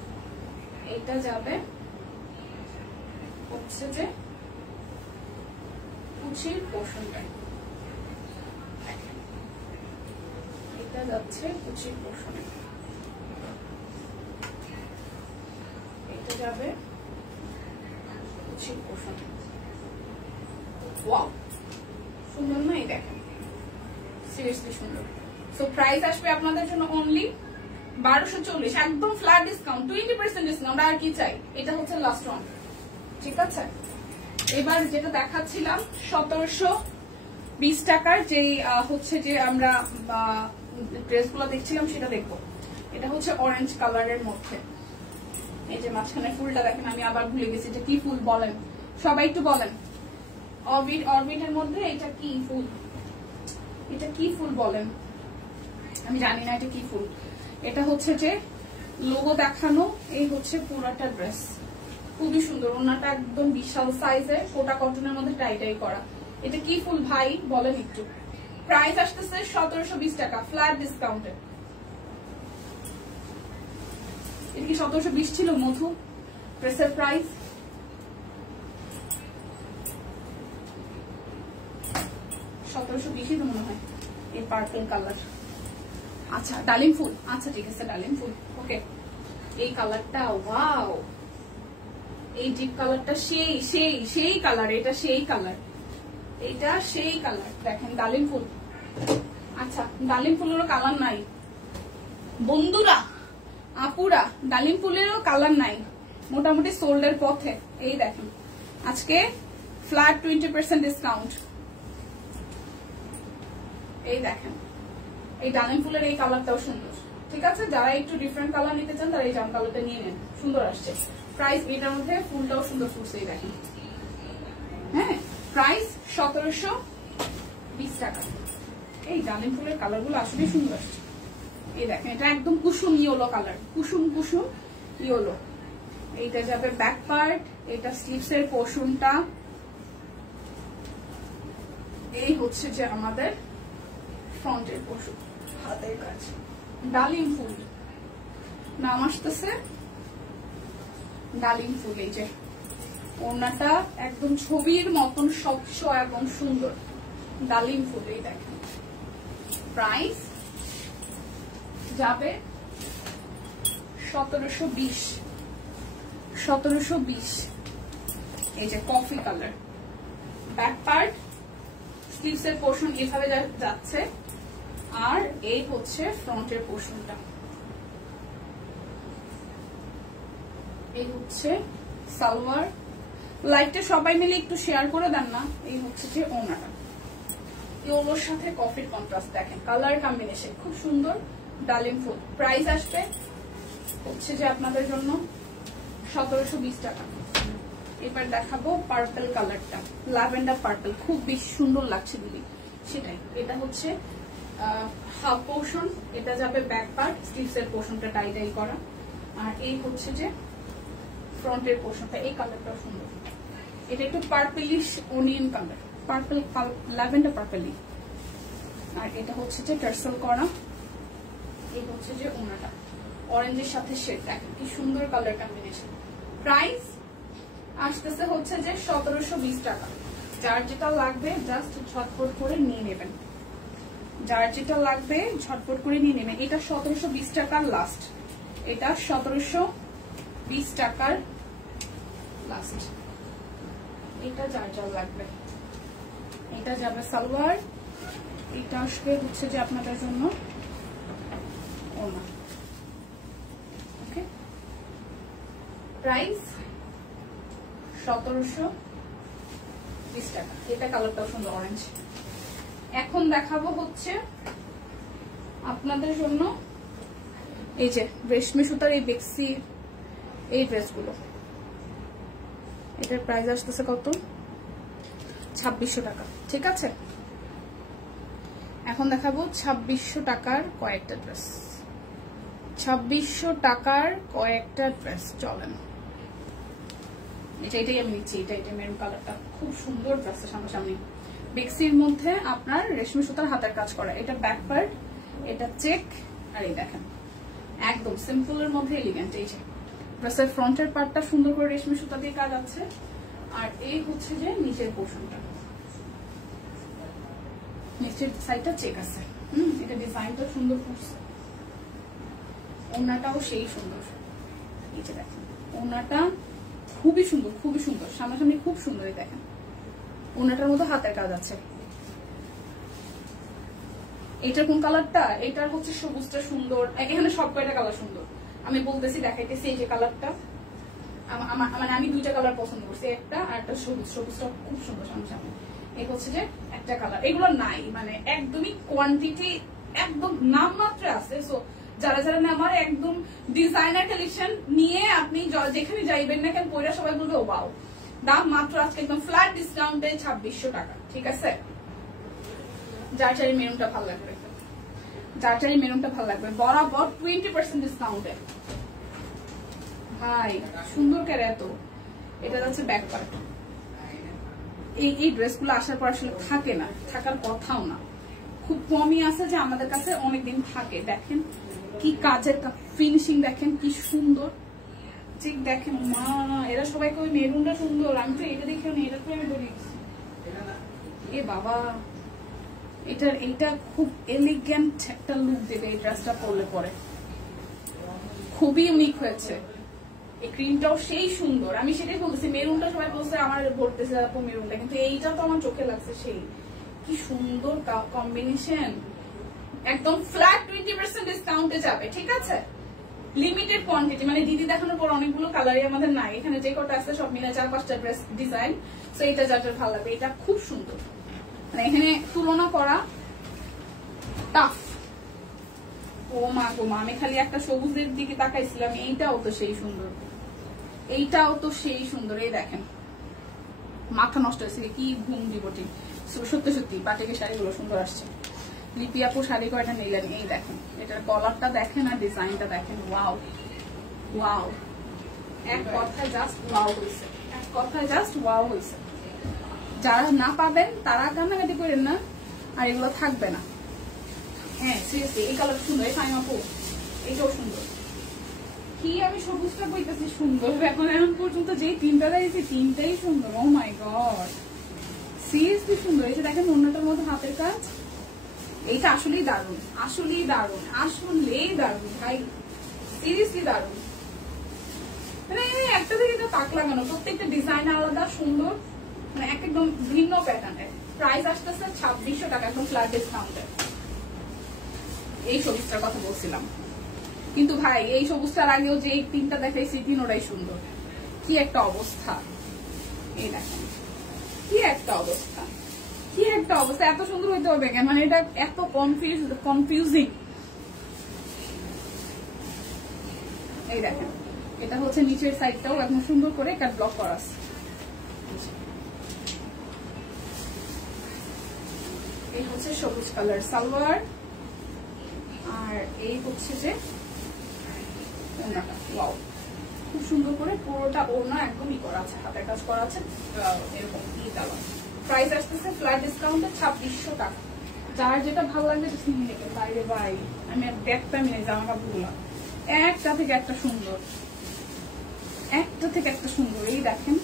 এইটা যাবে হচ্ছে যে কুচির পোর্শনটা, এটা যাচ্ছে কুচির পোর্শনে, এটা যাবে কুচির পোর্শনে। ওয়াও, সুন্দর না? এই দেখেন, সিরিয়াসলি সুন্দর, সো প্রাইস আসবে আপনাদের জন্য অনলি 1240, একদম ফ্ল্যাট ডিসকাউন্ট, 20% ডিসকাউন্ট। আর কি চাই? এটা হচ্ছে লাস্ট ওয়ান, ঠিক আছে। এবার যেটা দেখাচ্ছিলাম 1720 টাকার যেই হচ্ছে যে আমরা ড্রেসগুলো দেখছিলাম সেটা দেখবো। এটা হচ্ছে অরেঞ্জ কালারের মধ্যে, এই যে মাঝখানে ফুলটা দেখেন, আমি আবার ভুলে গেছি এটা কি ফুল বলেন, সবাই একটু বলেন। অরবিটের মধ্যে এটা কি ফুল, এটা কি ফুল বলেন, আমি জানি না এটা কি ফুল। এটা হচ্ছে যে লোগো দেখানো, এই হচ্ছে পুরাটা ড্রেস, খুবই সুন্দর। ওনাটা একদম বিশাল সাইজের, কোটা কটনের মধ্যে টাই করা। এটা কি ফুল ভাই বলেন একটু। প্রাইস আসতেছে 1720 টাকা, ফ্ল্যাট ডিসকাউন্টে। এটা কি 1720 ছিল মধু ড্রেসের প্রাইস? $1720 তো মনে হয়। এই পার্পল কালার, আচ্ছা ডালিম ফুল, আচ্ছা ঠিক আছে ডালিম ফুল, ওকে। এই কালারটা ওয়াও, এই ডিপ কালারটা সেই সেই সেই কালার, এটা সেই কালার, এটা সেই কালার, দেখেন ডালিম ফুল। আচ্ছা ডালিম ফুলেরও কালার নাই বন্ধুরা, আপুরা, ডালিম ফুলেরও কালার নাই, মোটামুটি সোল্ডের পথে। এই দেখেন আজকে ফ্ল্যাট 20% ডিসকাউন্ট। এই দেখেন এই ডালিম ফুলের এই কালারটাও সুন্দর, ঠিক আছে। যারা একটু ডিফারেন্ট কালার নিতে চান তারা এই জাম কালারটা নিয়ে নেন, সুন্দর আসছে। প্রাইস এটার মধ্যে ফুলটাও সুন্দর ফুটছে, এই দেখেন। হ্যাঁ প্রাইস 1720 টাকা। এই ডালিম ফুলের কালার গুলো আসলে সুন্দর আসছে। এই দেখেন এটা একদম কুসুম ইয়েলো কালার, কুসুম কুসুম ইয়েলো। এইটা যাবে ব্যাক পার্ট, এটা স্লিভস এর পোর্শনটা, এই হচ্ছে যে আমাদের ফ্রন্টের পোর্শন, হাতের কাজ। ডালিম ফুল নাম আসতেছে ডালিম ফুল। এই যে ওড়নাটা একদম ছবির মতন স্বচ্ছ এবং সুন্দর, ডালিম ফুল। এই দেখেন প্রাইস যাবে 1720। এই যে coffee colour, back part sleeves এর পোর্শন এভাবে যাচ্ছে, আর এই হচ্ছে ফ্রন্টের পোর্শনটা, এই হচ্ছে সালোয়ার। লাইটটা সবাই মিলে একটু শেয়ার করে দেন না। এই হচ্ছে যে ওড়নাটা, ইয়েলোর সাথে কফির কন্ট্রাস্ট, দেখেন কালার কম্বিনেশন খুব সুন্দর, ডালিম ফুল। প্রাইস আসবে হচ্ছে যে আপনাদের জন্য 1720 টাকা। এবার দেখাবো পার্পল কালারটা, ল্যাভেন্ডার পার্পল, খুব বেশি সুন্দর লাগছে দিদি, সেটাই। এটা হচ্ছে হাফ পোর্শন, এটা যাবে ব্যাক পার্ট, স্লিভস এর পোর্শনটা টাই করা, আর এই হচ্ছে যে ফ্রন্টের পোর্শনটা। এই কালারটা সুন্দর, এটা একটু purplish onion colour, purple lavender purply. আর এটা হচ্ছে যে টার্সেল করা, এই হচ্ছে যে ওনাটা অরেঞ্জের সাথে শেড, দেখেন কি সুন্দর কালার কম্বিনেশন। প্রাইস আসতেছে হচ্ছে যে 1720 টাকা। যার যেটা লাগবে জাস্ট ঝটপট করে নিয়ে নেবেন, যার যেটা লাগবে ঝটপট করে নিয়ে নেবেন। এটা 1720 টাকার লাস্ট, এটা 1720 টাকার লাস্ট। এটা যার যার লাগবে, এটা যাবে সালোয়ার, এটা আসবে হচ্ছে যে আপনাদের জন্য ওড়না, ওকে। প্রাইস 1720 টাকা। এটা কালারটাও সুন্দর অরেঞ্জ। এখন দেখাবো হচ্ছে আপনাদের জন্য এই যে রেশমি সুতার এই বেক্সি এই ড্রেসগুলো। এটার প্রাইস আসতেছে কত? 2600 টাকা, ঠিক আছে। এখন দেখাবো 2600 টাকার কয়েকটা ড্রেস, 2600 টাকার কয়েকটা ড্রেস। চলেন এটাই আমি নিচ্ছি, এটা মেরুন কালারটা খুব সুন্দর ড্রেস, সামনাসামনি বেক্সির মধ্যে আপনার রেশমি সুতার হাতের কাজ করা। এটা ব্যাক পার্ট, এটা চেক, আর এই দেখেন একদম সিম্পলের মধ্যে এলিগেন্ট। এই যে ড্রেসের ফ্রন্টের পার্টটা সুন্দর করে রেশমি সুতা দিয়ে কাজ আছে, আর এই হচ্ছে যে নিচের পোর্শনটা, নিচের সাইডটা চেক আছে। এটা ডিজাইনটা সুন্দর করছে, ওড়নাটাও সেই সুন্দর। এই যে দেখেন ওড়নাটা খুবই সুন্দর, খুবই সুন্দর, সামনাসামনি খুব সুন্দর। দেখেন ওড়নাটার মধ্যে হাতের কাজ আছে, এটার কোন কালারটা? এটার হচ্ছে সবুজটা সুন্দর, এখানে সব কয়টা কালার সুন্দর আমি বলতেছি, দেখাইতেছি। এই যে কালারটা মানে আমি দুইটা কালার পছন্দ করছি, একটা আর একটা সবুজ। সবুজটা খুব সুন্দর সামনে। এই হচ্ছে যে একটা কালার, এগুলো নাই মানে একদমই কোয়ান্টিটি একদম নাম মাত্র আছে। সো যারা যারা আমার একদম ডিজাইনার কালেকশন নিয়ে আপনি যেখানে যাইবেন না কেন পয়রা সবাই বলবে ও ওয়াও, দাম মাত্র আজকে একদম ফ্ল্যাট ডিসকাউন্টে 2600 টাকা। ঠিক আছে, যার চারি মেরুনটা ভালো লাগবে, যার চারি মেরুনটা ভালো লাগবে বরাবর 20% ডিসকাউন্টে। ভাই সুন্দর করে এত, এটা যাচ্ছে ব্যাক পার্ট। এই ড্রেসগুলো আসার পর আসলে থাকে না, থাকার কথাও না, খুব কমই আছে যে আমাদের কাছে অনেকদিন থাকে। দেখেন কি কাজের ফিনিশিং, দেখেন কি সুন্দর, ঠিক দেখেন মা, এরা সবাই কই মেরুনটা সুন্দর, আমি তো এটা দেখে এটা তো আমি বলি এ বাবা, এইটা খুব এলিগেন্ট একটা লুক দেবে এই ড্রেসটা পরলে পরে, খুবই ইউনিক হয়েছে। এই ক্রিমটাও সেই সুন্দর, আমি সেটাই বলতেছি। মেরুনটা সবাই বলছে আমার বলতেছে আপু মেরুনটা, কিন্তু এইটা তো আমার চোখে লাগছে সেই, কি সুন্দর কম্বিনেশন। একদম ফ্ল্যাট 20% ডিসকাউন্টে যাবে। ঠিক আছে, লিমিটেড কোয়ান্টিটি, মানে দিদি দেখানোর পর অনেকগুলো কালারই আমাদের নাই, এখানে যে কটা আছে সব মিলে 4-5টা ড্রেস ডিজাইন। তো এটা যার যার ভালো লাগবে, এটা খুব সুন্দর, মানে এখানে তুলনা করা টাফ। ও মা গো মা, আমি খালি একটা সবুজের দিকে তাকাইছিলাম, এইটাও তো সেই সুন্দর, এইটাও তো সেই সুন্দর। এই দেখেন মাথা নষ্ট হয়েছে, কি ঘুম দিব ঠিক। সত্যি সত্যি বাটিকের শাড়িগুলো সুন্দর আসছে। লিপি আপু শাড়ি কয়টা নিলেন? এই দেখেন, এটার কলারটা দেখেন আর ডিজাইনটা দেখেন, ওয়াও ওয়াও, এক কথায় জাস্ট ওয়াও হয়েছে, এক কথায় জাস্ট ওয়াও হয়েছে। যারা না পাবেন তারা কান্নাকাটি করেন না, আর এগুলো থাকবে না। হ্যাঁ সিরিয়াসলি এই কালার সুন্দর, এই ফাইম আপু এটাও সুন্দর। কি আমি সবুজটা বইতেছি সুন্দর, এখন পর্যন্ত যেই তিনটা দিয়েছি তিনটাই সুন্দর। ও মাই গড, সিরিয়াসলি সুন্দর। এই যে দেখেন অন্যটার মতো হাতের কাজ, এইটা আসলেই দারুণ, আসলেই দারুণ, আসলেই দারুণ ভাই, সিরিয়াসলি দারুণ। মানে একটা থেকে তো তাক লাগানো, প্রত্যেকটা ডিজাইন আলাদা সুন্দর, মানে একদম ভিন্ন প্যাটার্নের। প্রাইস আসতেছে 2600 টাকা, একদম ফ্ল্যাট ডিসকাউন্টে। এই সবুজটার কথা বলছিলাম, কিন্তু ভাই এই সবুজটার আগেও যে এই তিনটা দেখাইছি তিনোটাই সুন্দর। কি একটা অবস্থা, এই দেখেন কি একটা অবস্থা, কি একটা অবস্থা। এত সুন্দর হইতে হবে কেন, মানে এটা এত কনফিউজিং। এই দেখেন এটা হচ্ছে নিচের সাইডটাও এখন সুন্দর করে কাট ব্লক করা আছে। এই হচ্ছে সবুজ কালার সালোয়ার, আর এই হচ্ছে যে ওড়নাটা, ওয়াও খুব সুন্দর করে পুরোটা ওড়না একদমই করা আছে, হাতের কাজ করা আছে এরকম। প্রাইস আসতেছে ফ্ল্যাট ডিসকাউন্টে 2600 টাকা। যার যেটা ভালো লাগবে নিয়ে নেবেন। বাইরে ভাই আমি দেখতামই না জামা কাপড়গুলো, একটা থেকে একটা সুন্দর, একটা থেকে একটা সুন্দর। এই দেখেন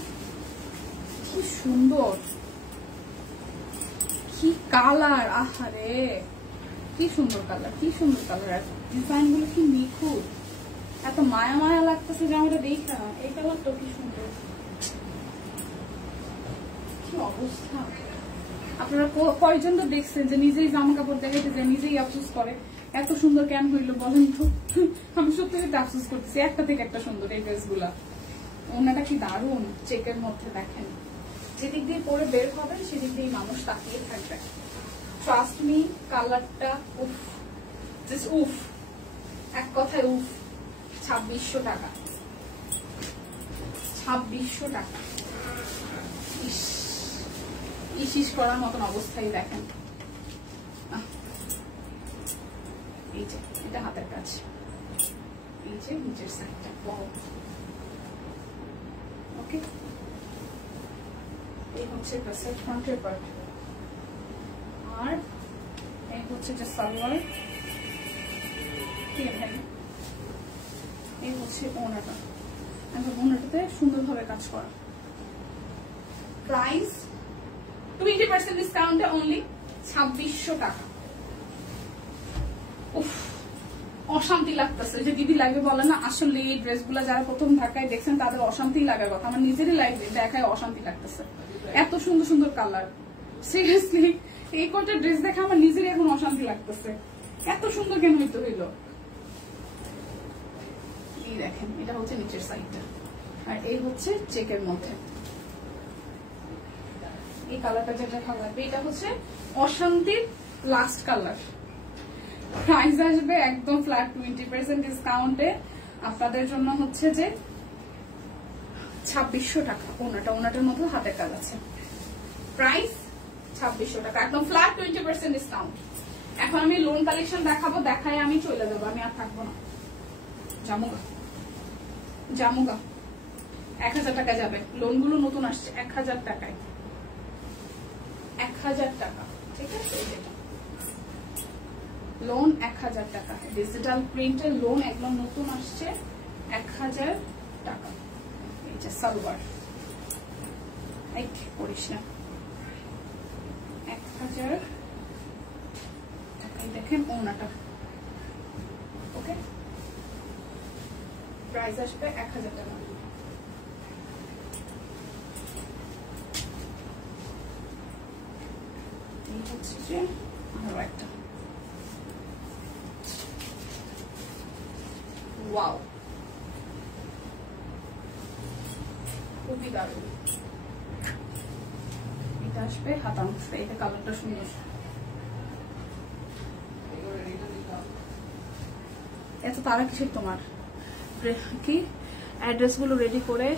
কি সুন্দর, কি কালার, আহারে কি সুন্দর কালার, কি সুন্দর কালার, ডিজাইন গুলো কি নিখুঁত, এত মায়া মায়া লাগতেছে জামাটা দেখা। এই কালারটা কি সুন্দর, কি অবস্থা। আপনারা কয়জন তো দেখছেন যে নিজেই জামা কাপড় দেখাইতে যায় নিজেই আফসোস করে এত সুন্দর কেন হইলো বলেন তো। আমি সত্যি সত্যি আফসোস করতেছি, একটা থেকে একটা সুন্দর এই ড্রেস গুলা। ওনাটা কি দারুণ, চেকের মধ্যে দেখেন, যেদিক দিয়ে পরে বের হবেন সেদিক দিয়ে মানুষ তাকিয়ে থাকবে। ট্রাস্ট মি, কালারটা উফ, জাস্ট উফ, এক কথায় উফ। 2600 টাকা, 2600 টাকা। ইস ইস করার মতন অবস্থায় দেখেন। এই যে এটা হাতের কাজ, এই যে নিচের সাইডটা, ওকে। এই হচ্ছে ড্রেসের ফ্রন্টের পার্ট, আর এই হচ্ছে যে সালোয়ার, এই হচ্ছে ওড়নাটা, ওড়নাটাতে সুন্দরভাবে কাজ করা। প্রাইস 20% ডিসকাউন্টে অনলি 2600 টাকা। উফ অশান্তি লাগতেছে, যে দিদি লাইভে বলে না, আসলে এই ড্রেসগুলো যারা প্রথম ঢাকায় দেখছেন তাদের অশান্তি লাগার কথা, আমার নিজেরই লাইভে দেখায় অশান্তি লাগতেছে। এত সুন্দর সুন্দর কালার, সিরিয়াসলি এই কয়টা ড্রেস দেখে আমার নিজেরই এখন অশান্তি লাগতেছে, এত সুন্দর কেন হইতে হইল। এই দেখেন এটা হচ্ছে নিচের সাইডটা, আর এই হচ্ছে চেকের মধ্যে। এই কালারটা যেটা ভালো লাগবে, এটা হচ্ছে অশান্তির লাস্ট কালার। প্রাইস আসবে একদম ফ্ল্যাট 20% ডিসকাউন্টে আপনাদের জন্য হচ্ছে যে 2600 টাকা। ওনাটার মধ্যে হাতের কাজ আছে, প্রাইস 2600 টাকা, একদম ফ্ল্যাট 20% ডিসকাউন্ট। এখন আমি লোন কালেকশন দেখাবো, দেখায় আমি চলে যাবো, আমি আর থাকবো না। জামুগা 1000 টাকা যাবে, লোনগুলো নতুন আসছে 1000 টাকায়, 1000 টাকা, ঠিক আছে। লোন 1000 টাকা, ডিজিটাল প্রিন্টের লোন একদম নতুন আসছে 1000 টাকা। এই যে সালোয়ার, এই করিস না, 1000 টাকা। দেখেন ওনাটা, ওকে, প্রাইস আসবে 1000 টাকা। এই হচ্ছে যে আরো একটা, ওয়াও, খুবই দারুণ। এটা আসবে হাতা অংশ, এটা কালারটা সুন্দর। এত তারা কিসের তোমার? কি অ্যাড্রেস গুলো রেডি করে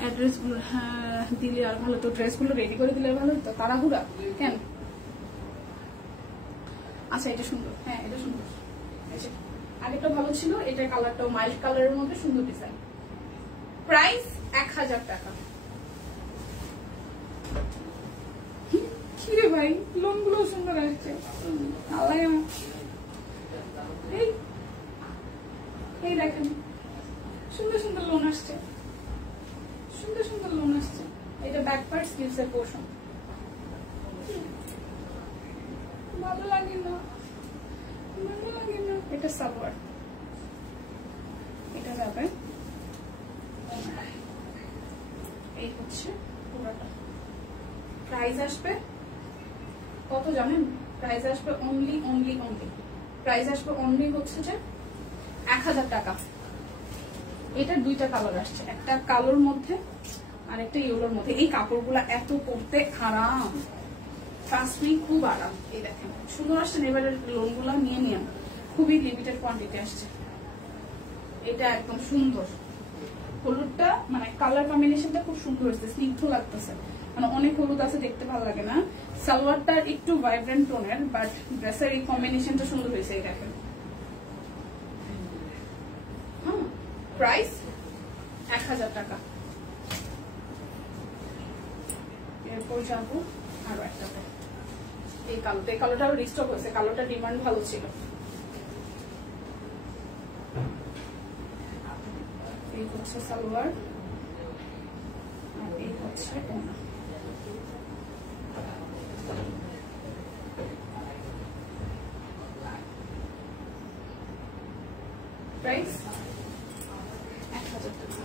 অ্যাড্রেস গুলো দিলে আর ভালো, তো ড্রেস গুলো রেডি করে দিলে ভালো হতো, তাড়াহুড়া কেন? আচ্ছা এটা সুন্দর, হ্যাঁ এটা সুন্দর, আগেটা ভালো ছিল, এটা কালারটাও মাইল্ড কালারের মধ্যে সুন্দর ডিজাইন। প্রাইস 1000 টাকা। কি রে ভাই, লোন গুলো সুন্দর আসছে, এই দেখেন সুন্দর সুন্দর লোন আসছে, সুন্দর সুন্দর লোন আসছে। এটা ব্যাক পার্ট, স্লিভস এর পোর্শন, ভালো লাগে না, ভালো লাগে না। এটা সালোয়ার, এটা যাবে, এই হচ্ছে পুরোটা। প্রাইস আসবে কত জানেন? প্রাইস আসবে অনলি প্রাইস আসবে অনলি হচ্ছে যে 1000 টাকা। এটা দুইটা কালার আসছে, একটা কালোর মধ্যে আর একটা ইয়েলোর মধ্যে। এই কাপড়গুলা এত পরতে আরাম, ট্রাস্ট মি, খুব আরাম। এই দেখেন সুন্দর আসছে। এবারে লোন গুলা নিয়ে নিয়ে খুবই লিমিটেড কোয়ান্টিটি আসছে। এটা একদম সুন্দর, হলুদটা মানে কালার কম্বিনেশনটা খুব সুন্দর হয়েছে, স্নিগ্ধ লাগতেছে, মানে অনেক হলুদ আছে দেখতে ভালো লাগে না। সালোয়ারটা একটু ভাইব্রেন্ট টোনের, বাট ড্রেসের এই কম্বিনেশনটা সুন্দর হয়েছে। এই দেখেন, প্রাইস 1000 টাকা। এরপর যাবো আরো একটাতে, এই কালোটা, এই কালোটা রিস্টক হয়েছে, কালোটা ডিমান্ড ভালো ছিল। এই হচ্ছে সালোয়ার, আর এই হচ্ছে ওড়না। প্রাইস 1000 টাকা।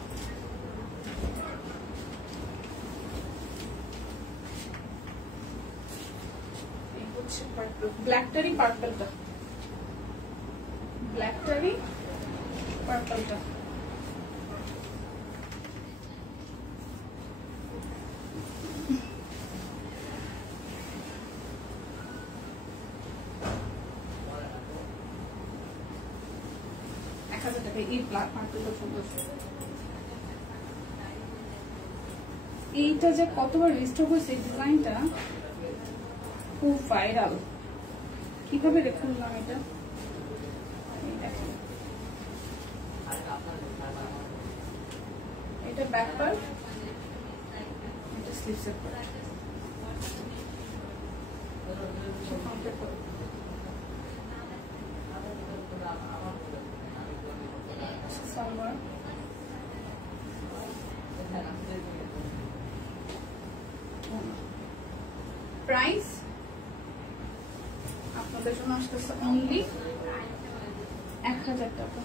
এই হচ্ছে পার্পল, ব্ল্যাকটারি পার্পলটা, ব্ল্যাকটারি পার্পলটা। এইটা যে কতবার রিস্টক হয়েছে, ডিজাইনটা খুব ভাইরাল। কিভাবে খুললাম এটা, এটা ব্যাক পার্ট, এটা স্লিভস এর পার্ট। সালোয়ার, প্রাইস আপনাদের জন্য আসতেছে অনলি 1000 টাকা।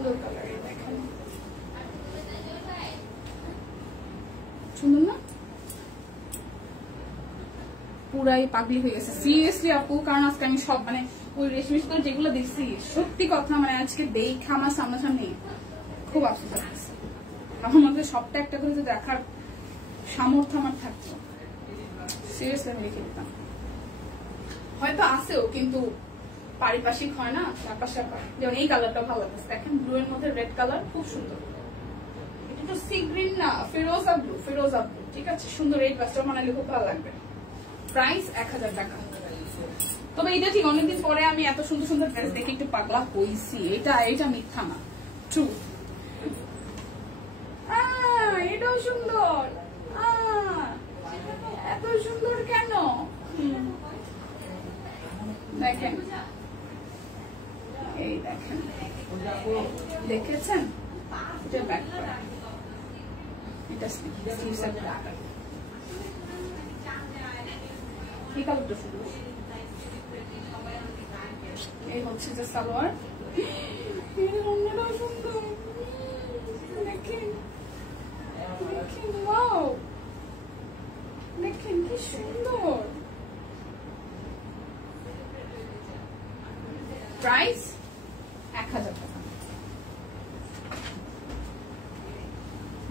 সুন্দর কালার, দেখেন সুন্দর না? পুরাই পাগলি হয়ে গেছে সিরিয়াসলি আপু, কারণ আজকে আমি সব মানে ওই রেশমি করে যেগুলো দেখছি, সত্যি কথা মানে আজকে দেখে আমার সামনাসামনি খুব আফসোস লাগছে। আমার মধ্যে সবটা একটা করে যদি দেখার সামর্থ্য আমার থাকতো, সিরিয়াসলি আমি রেখে দিতাম। হয়তো আসেও, কিন্তু পারিপার্শ্বিক হয় না, ব্যাপার স্যাপার। যেমন এই কালারটা ভালো লাগছে, দেখেন ব্লু এর মধ্যে রেড কালার, খুব সুন্দর। এটা তো সি গ্রিন না, ফিরোজা ব্লু, ফিরোজা ব্লু, ঠিক আছে, সুন্দর। এই ড্রেসটা বানালে খুব ভালো লাগবে। প্রাইস 1000 টাকা। তবে এটা ঠিক অনেকদিন পরে আমি এত সুন্দর সুন্দর ড্রেস দেখে একটু পাগলা হইছি, এটা মিথ্যা না, ট্রু। এটাও সুন্দর, এত সুন্দর কেন? দেখেন, এই দেখেন, দেখেছেন? এটা ব্যাক করা, এটা স্লিভস এর ব্যাক। এই কালারটা সুন্দর। এই হচ্ছে যে সালোয়ার, এর রংটাও সুন্দর। দেখেন দেখেন, ওয়াও, দেখেন কি সুন্দর। প্রাইস 1000 টাকা।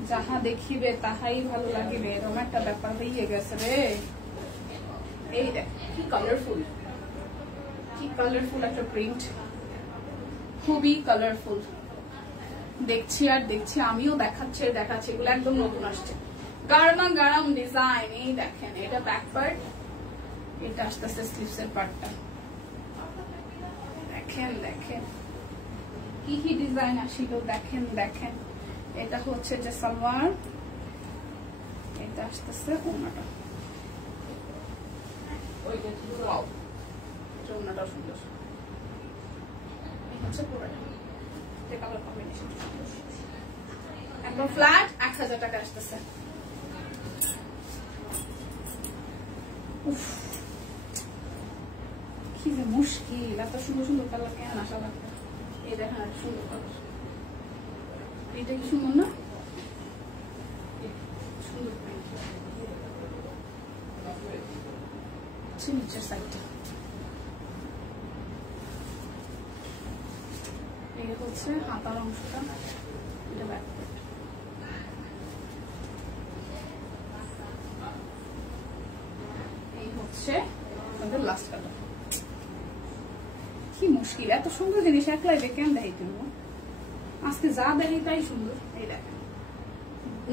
যাহা দেখিবে তাহাই ভালো লাগিবে, এরকম একটা ব্যাপার হয়ে গেছে রে। এই দেখ কি কালারফুল, কি কালারফুল একটা প্রিন্ট, খুবই কালারফুল। দেখছি আর দেখছি, আমিও দেখাচ্ছি আর দেখাচ্ছি, এগুলো একদম নতুন আসছে, গারমা গারম ডিজাইন। এই দেখেন, এটা ব্যাক পার্ট, এটা আসতেছে স্লিভস এর পার্টটা। দেখেন দেখেন কি কি ডিজাইন আসিল, দেখেন দেখেন। এটা হচ্ছে যে সালোয়ার, এটা আসতেছে ওড়নাটা। ওড়নাটাও সুন্দর। এই হচ্ছে পুরোটা, এটা কালার কম্বিনেশন একদম ফ্ল্যাট 1000 টাকা আসতেছে। কি যে মুশকিল, এত সুন্দর সুন্দর কালার কেন আসা লাগবে। এই দেখেন সুন্দর কালার, এটা কি সুন্দর না? সুন্দর নিচের সাইডটা, এই হচ্ছে হাতার অংশটা, এটা ব্যাক পার্ট। এই হচ্ছে আমাদের লাস্ট কালার। কি মুশকিল, এত সুন্দর জিনিস একলাই কেন দেখাই তুলবো? আজকে যা দেখাই তাই সুন্দর। এই দেখেন,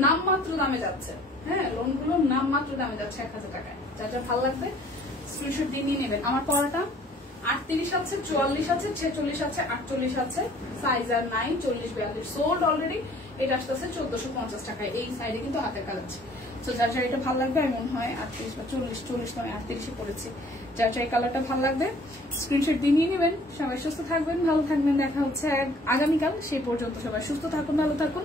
নামমাত্র দামে যাচ্ছে, হ্যাঁ লোনগুলো নামমাত্র দামে যাচ্ছে 1000 টাকায়। যার যা ভালো লাগবে স্ক্রিনশট দিয়ে নিয়ে নেবেন। আমার পরাটা 38 আছে, 44 আছে, 46 আছে, 48 আছে, সাইজ আর নাই, 40 42 সোল্ড অলরেডি। এটা আসতেছে 1450 টাকায়। এই সাইডে কিন্তু হাতের কাজ আছে। তো যার যার এটা ভালো লাগবে, এমন হয় 38 বা 40 নয় 38 পড়েছে, যার যার কালারটা ভালো লাগবে স্ক্রিনশট দিয়ে নিয়ে নেবেন। সবাই সুস্থ থাকবেন, ভালো থাকবেন, দেখা হচ্ছে আগামীকাল। সেই পর্যন্ত সবাই সুস্থ থাকুন, ভালো থাকুন।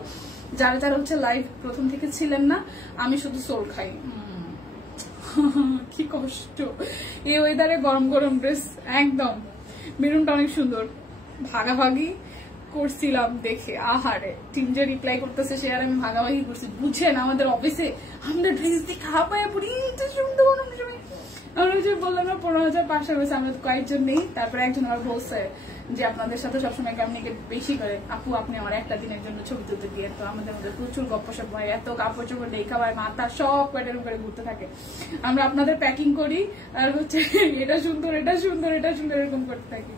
যারা যারা হচ্ছে লাইভ প্রথম থেকে ছিলেন না, আমি শুধু সোল খাই, কি কষ্ট এই ওয়েদারে, গরম গরম ড্রেস একদম। মেরুনটা অনেক সুন্দর, ভাগাভাগি করছিলাম দেখে, আহারে টিমজে রিপ্লাই করতেছে, সে আর আমি ভাগাভাগি করছি। বুঝছেন আমাদের অফিসে আমরা ড্রেস দিয়ে খাওয়া পাই পড়ি, সুন্দর আমরা যে বললাম না 15,500 হয়েছে, আমরা তো কয়েকজন নেই। তারপরে একজন আমার বলছে যে আপনাদের সাথে সবসময় কমিউনিকেট বেশি করে, আপু আপনি আমার একটা দিনের জন্য ছবি তুলতে দিয়ে। তো আমাদের মধ্যে প্রচুর গপ্পসপ হয়, এত কাপড় চোপড় নেই, খাবার মাথা সব প্যাটের উপরে ঘুরতে থাকে। আমরা আপনাদের প্যাকিং করি আর হচ্ছে এটা সুন্দর এটা সুন্দর এটা সুন্দর এরকম করতে থাকি।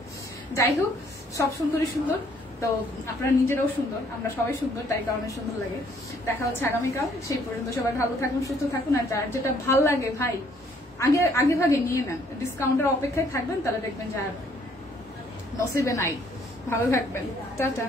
যাই হোক, সব সুন্দরই সুন্দর, তো আপনারা নিজেরাও সুন্দর, আমরা সবাই সুন্দর, তাই কারণে সুন্দর লাগে। দেখা হচ্ছে আগামীকাল। সেই পর্যন্ত সবাই ভালো থাকুন, সুস্থ থাকুন। আর যার যেটা ভাল লাগে ভাই আগে ভাগে নিয়ে নেন, ডিসকাউন্টের অপেক্ষায় থাকবেন, তাহলে দেখবেন যে আর নসিবে নাই। ভালো থাকবেন, টাটা।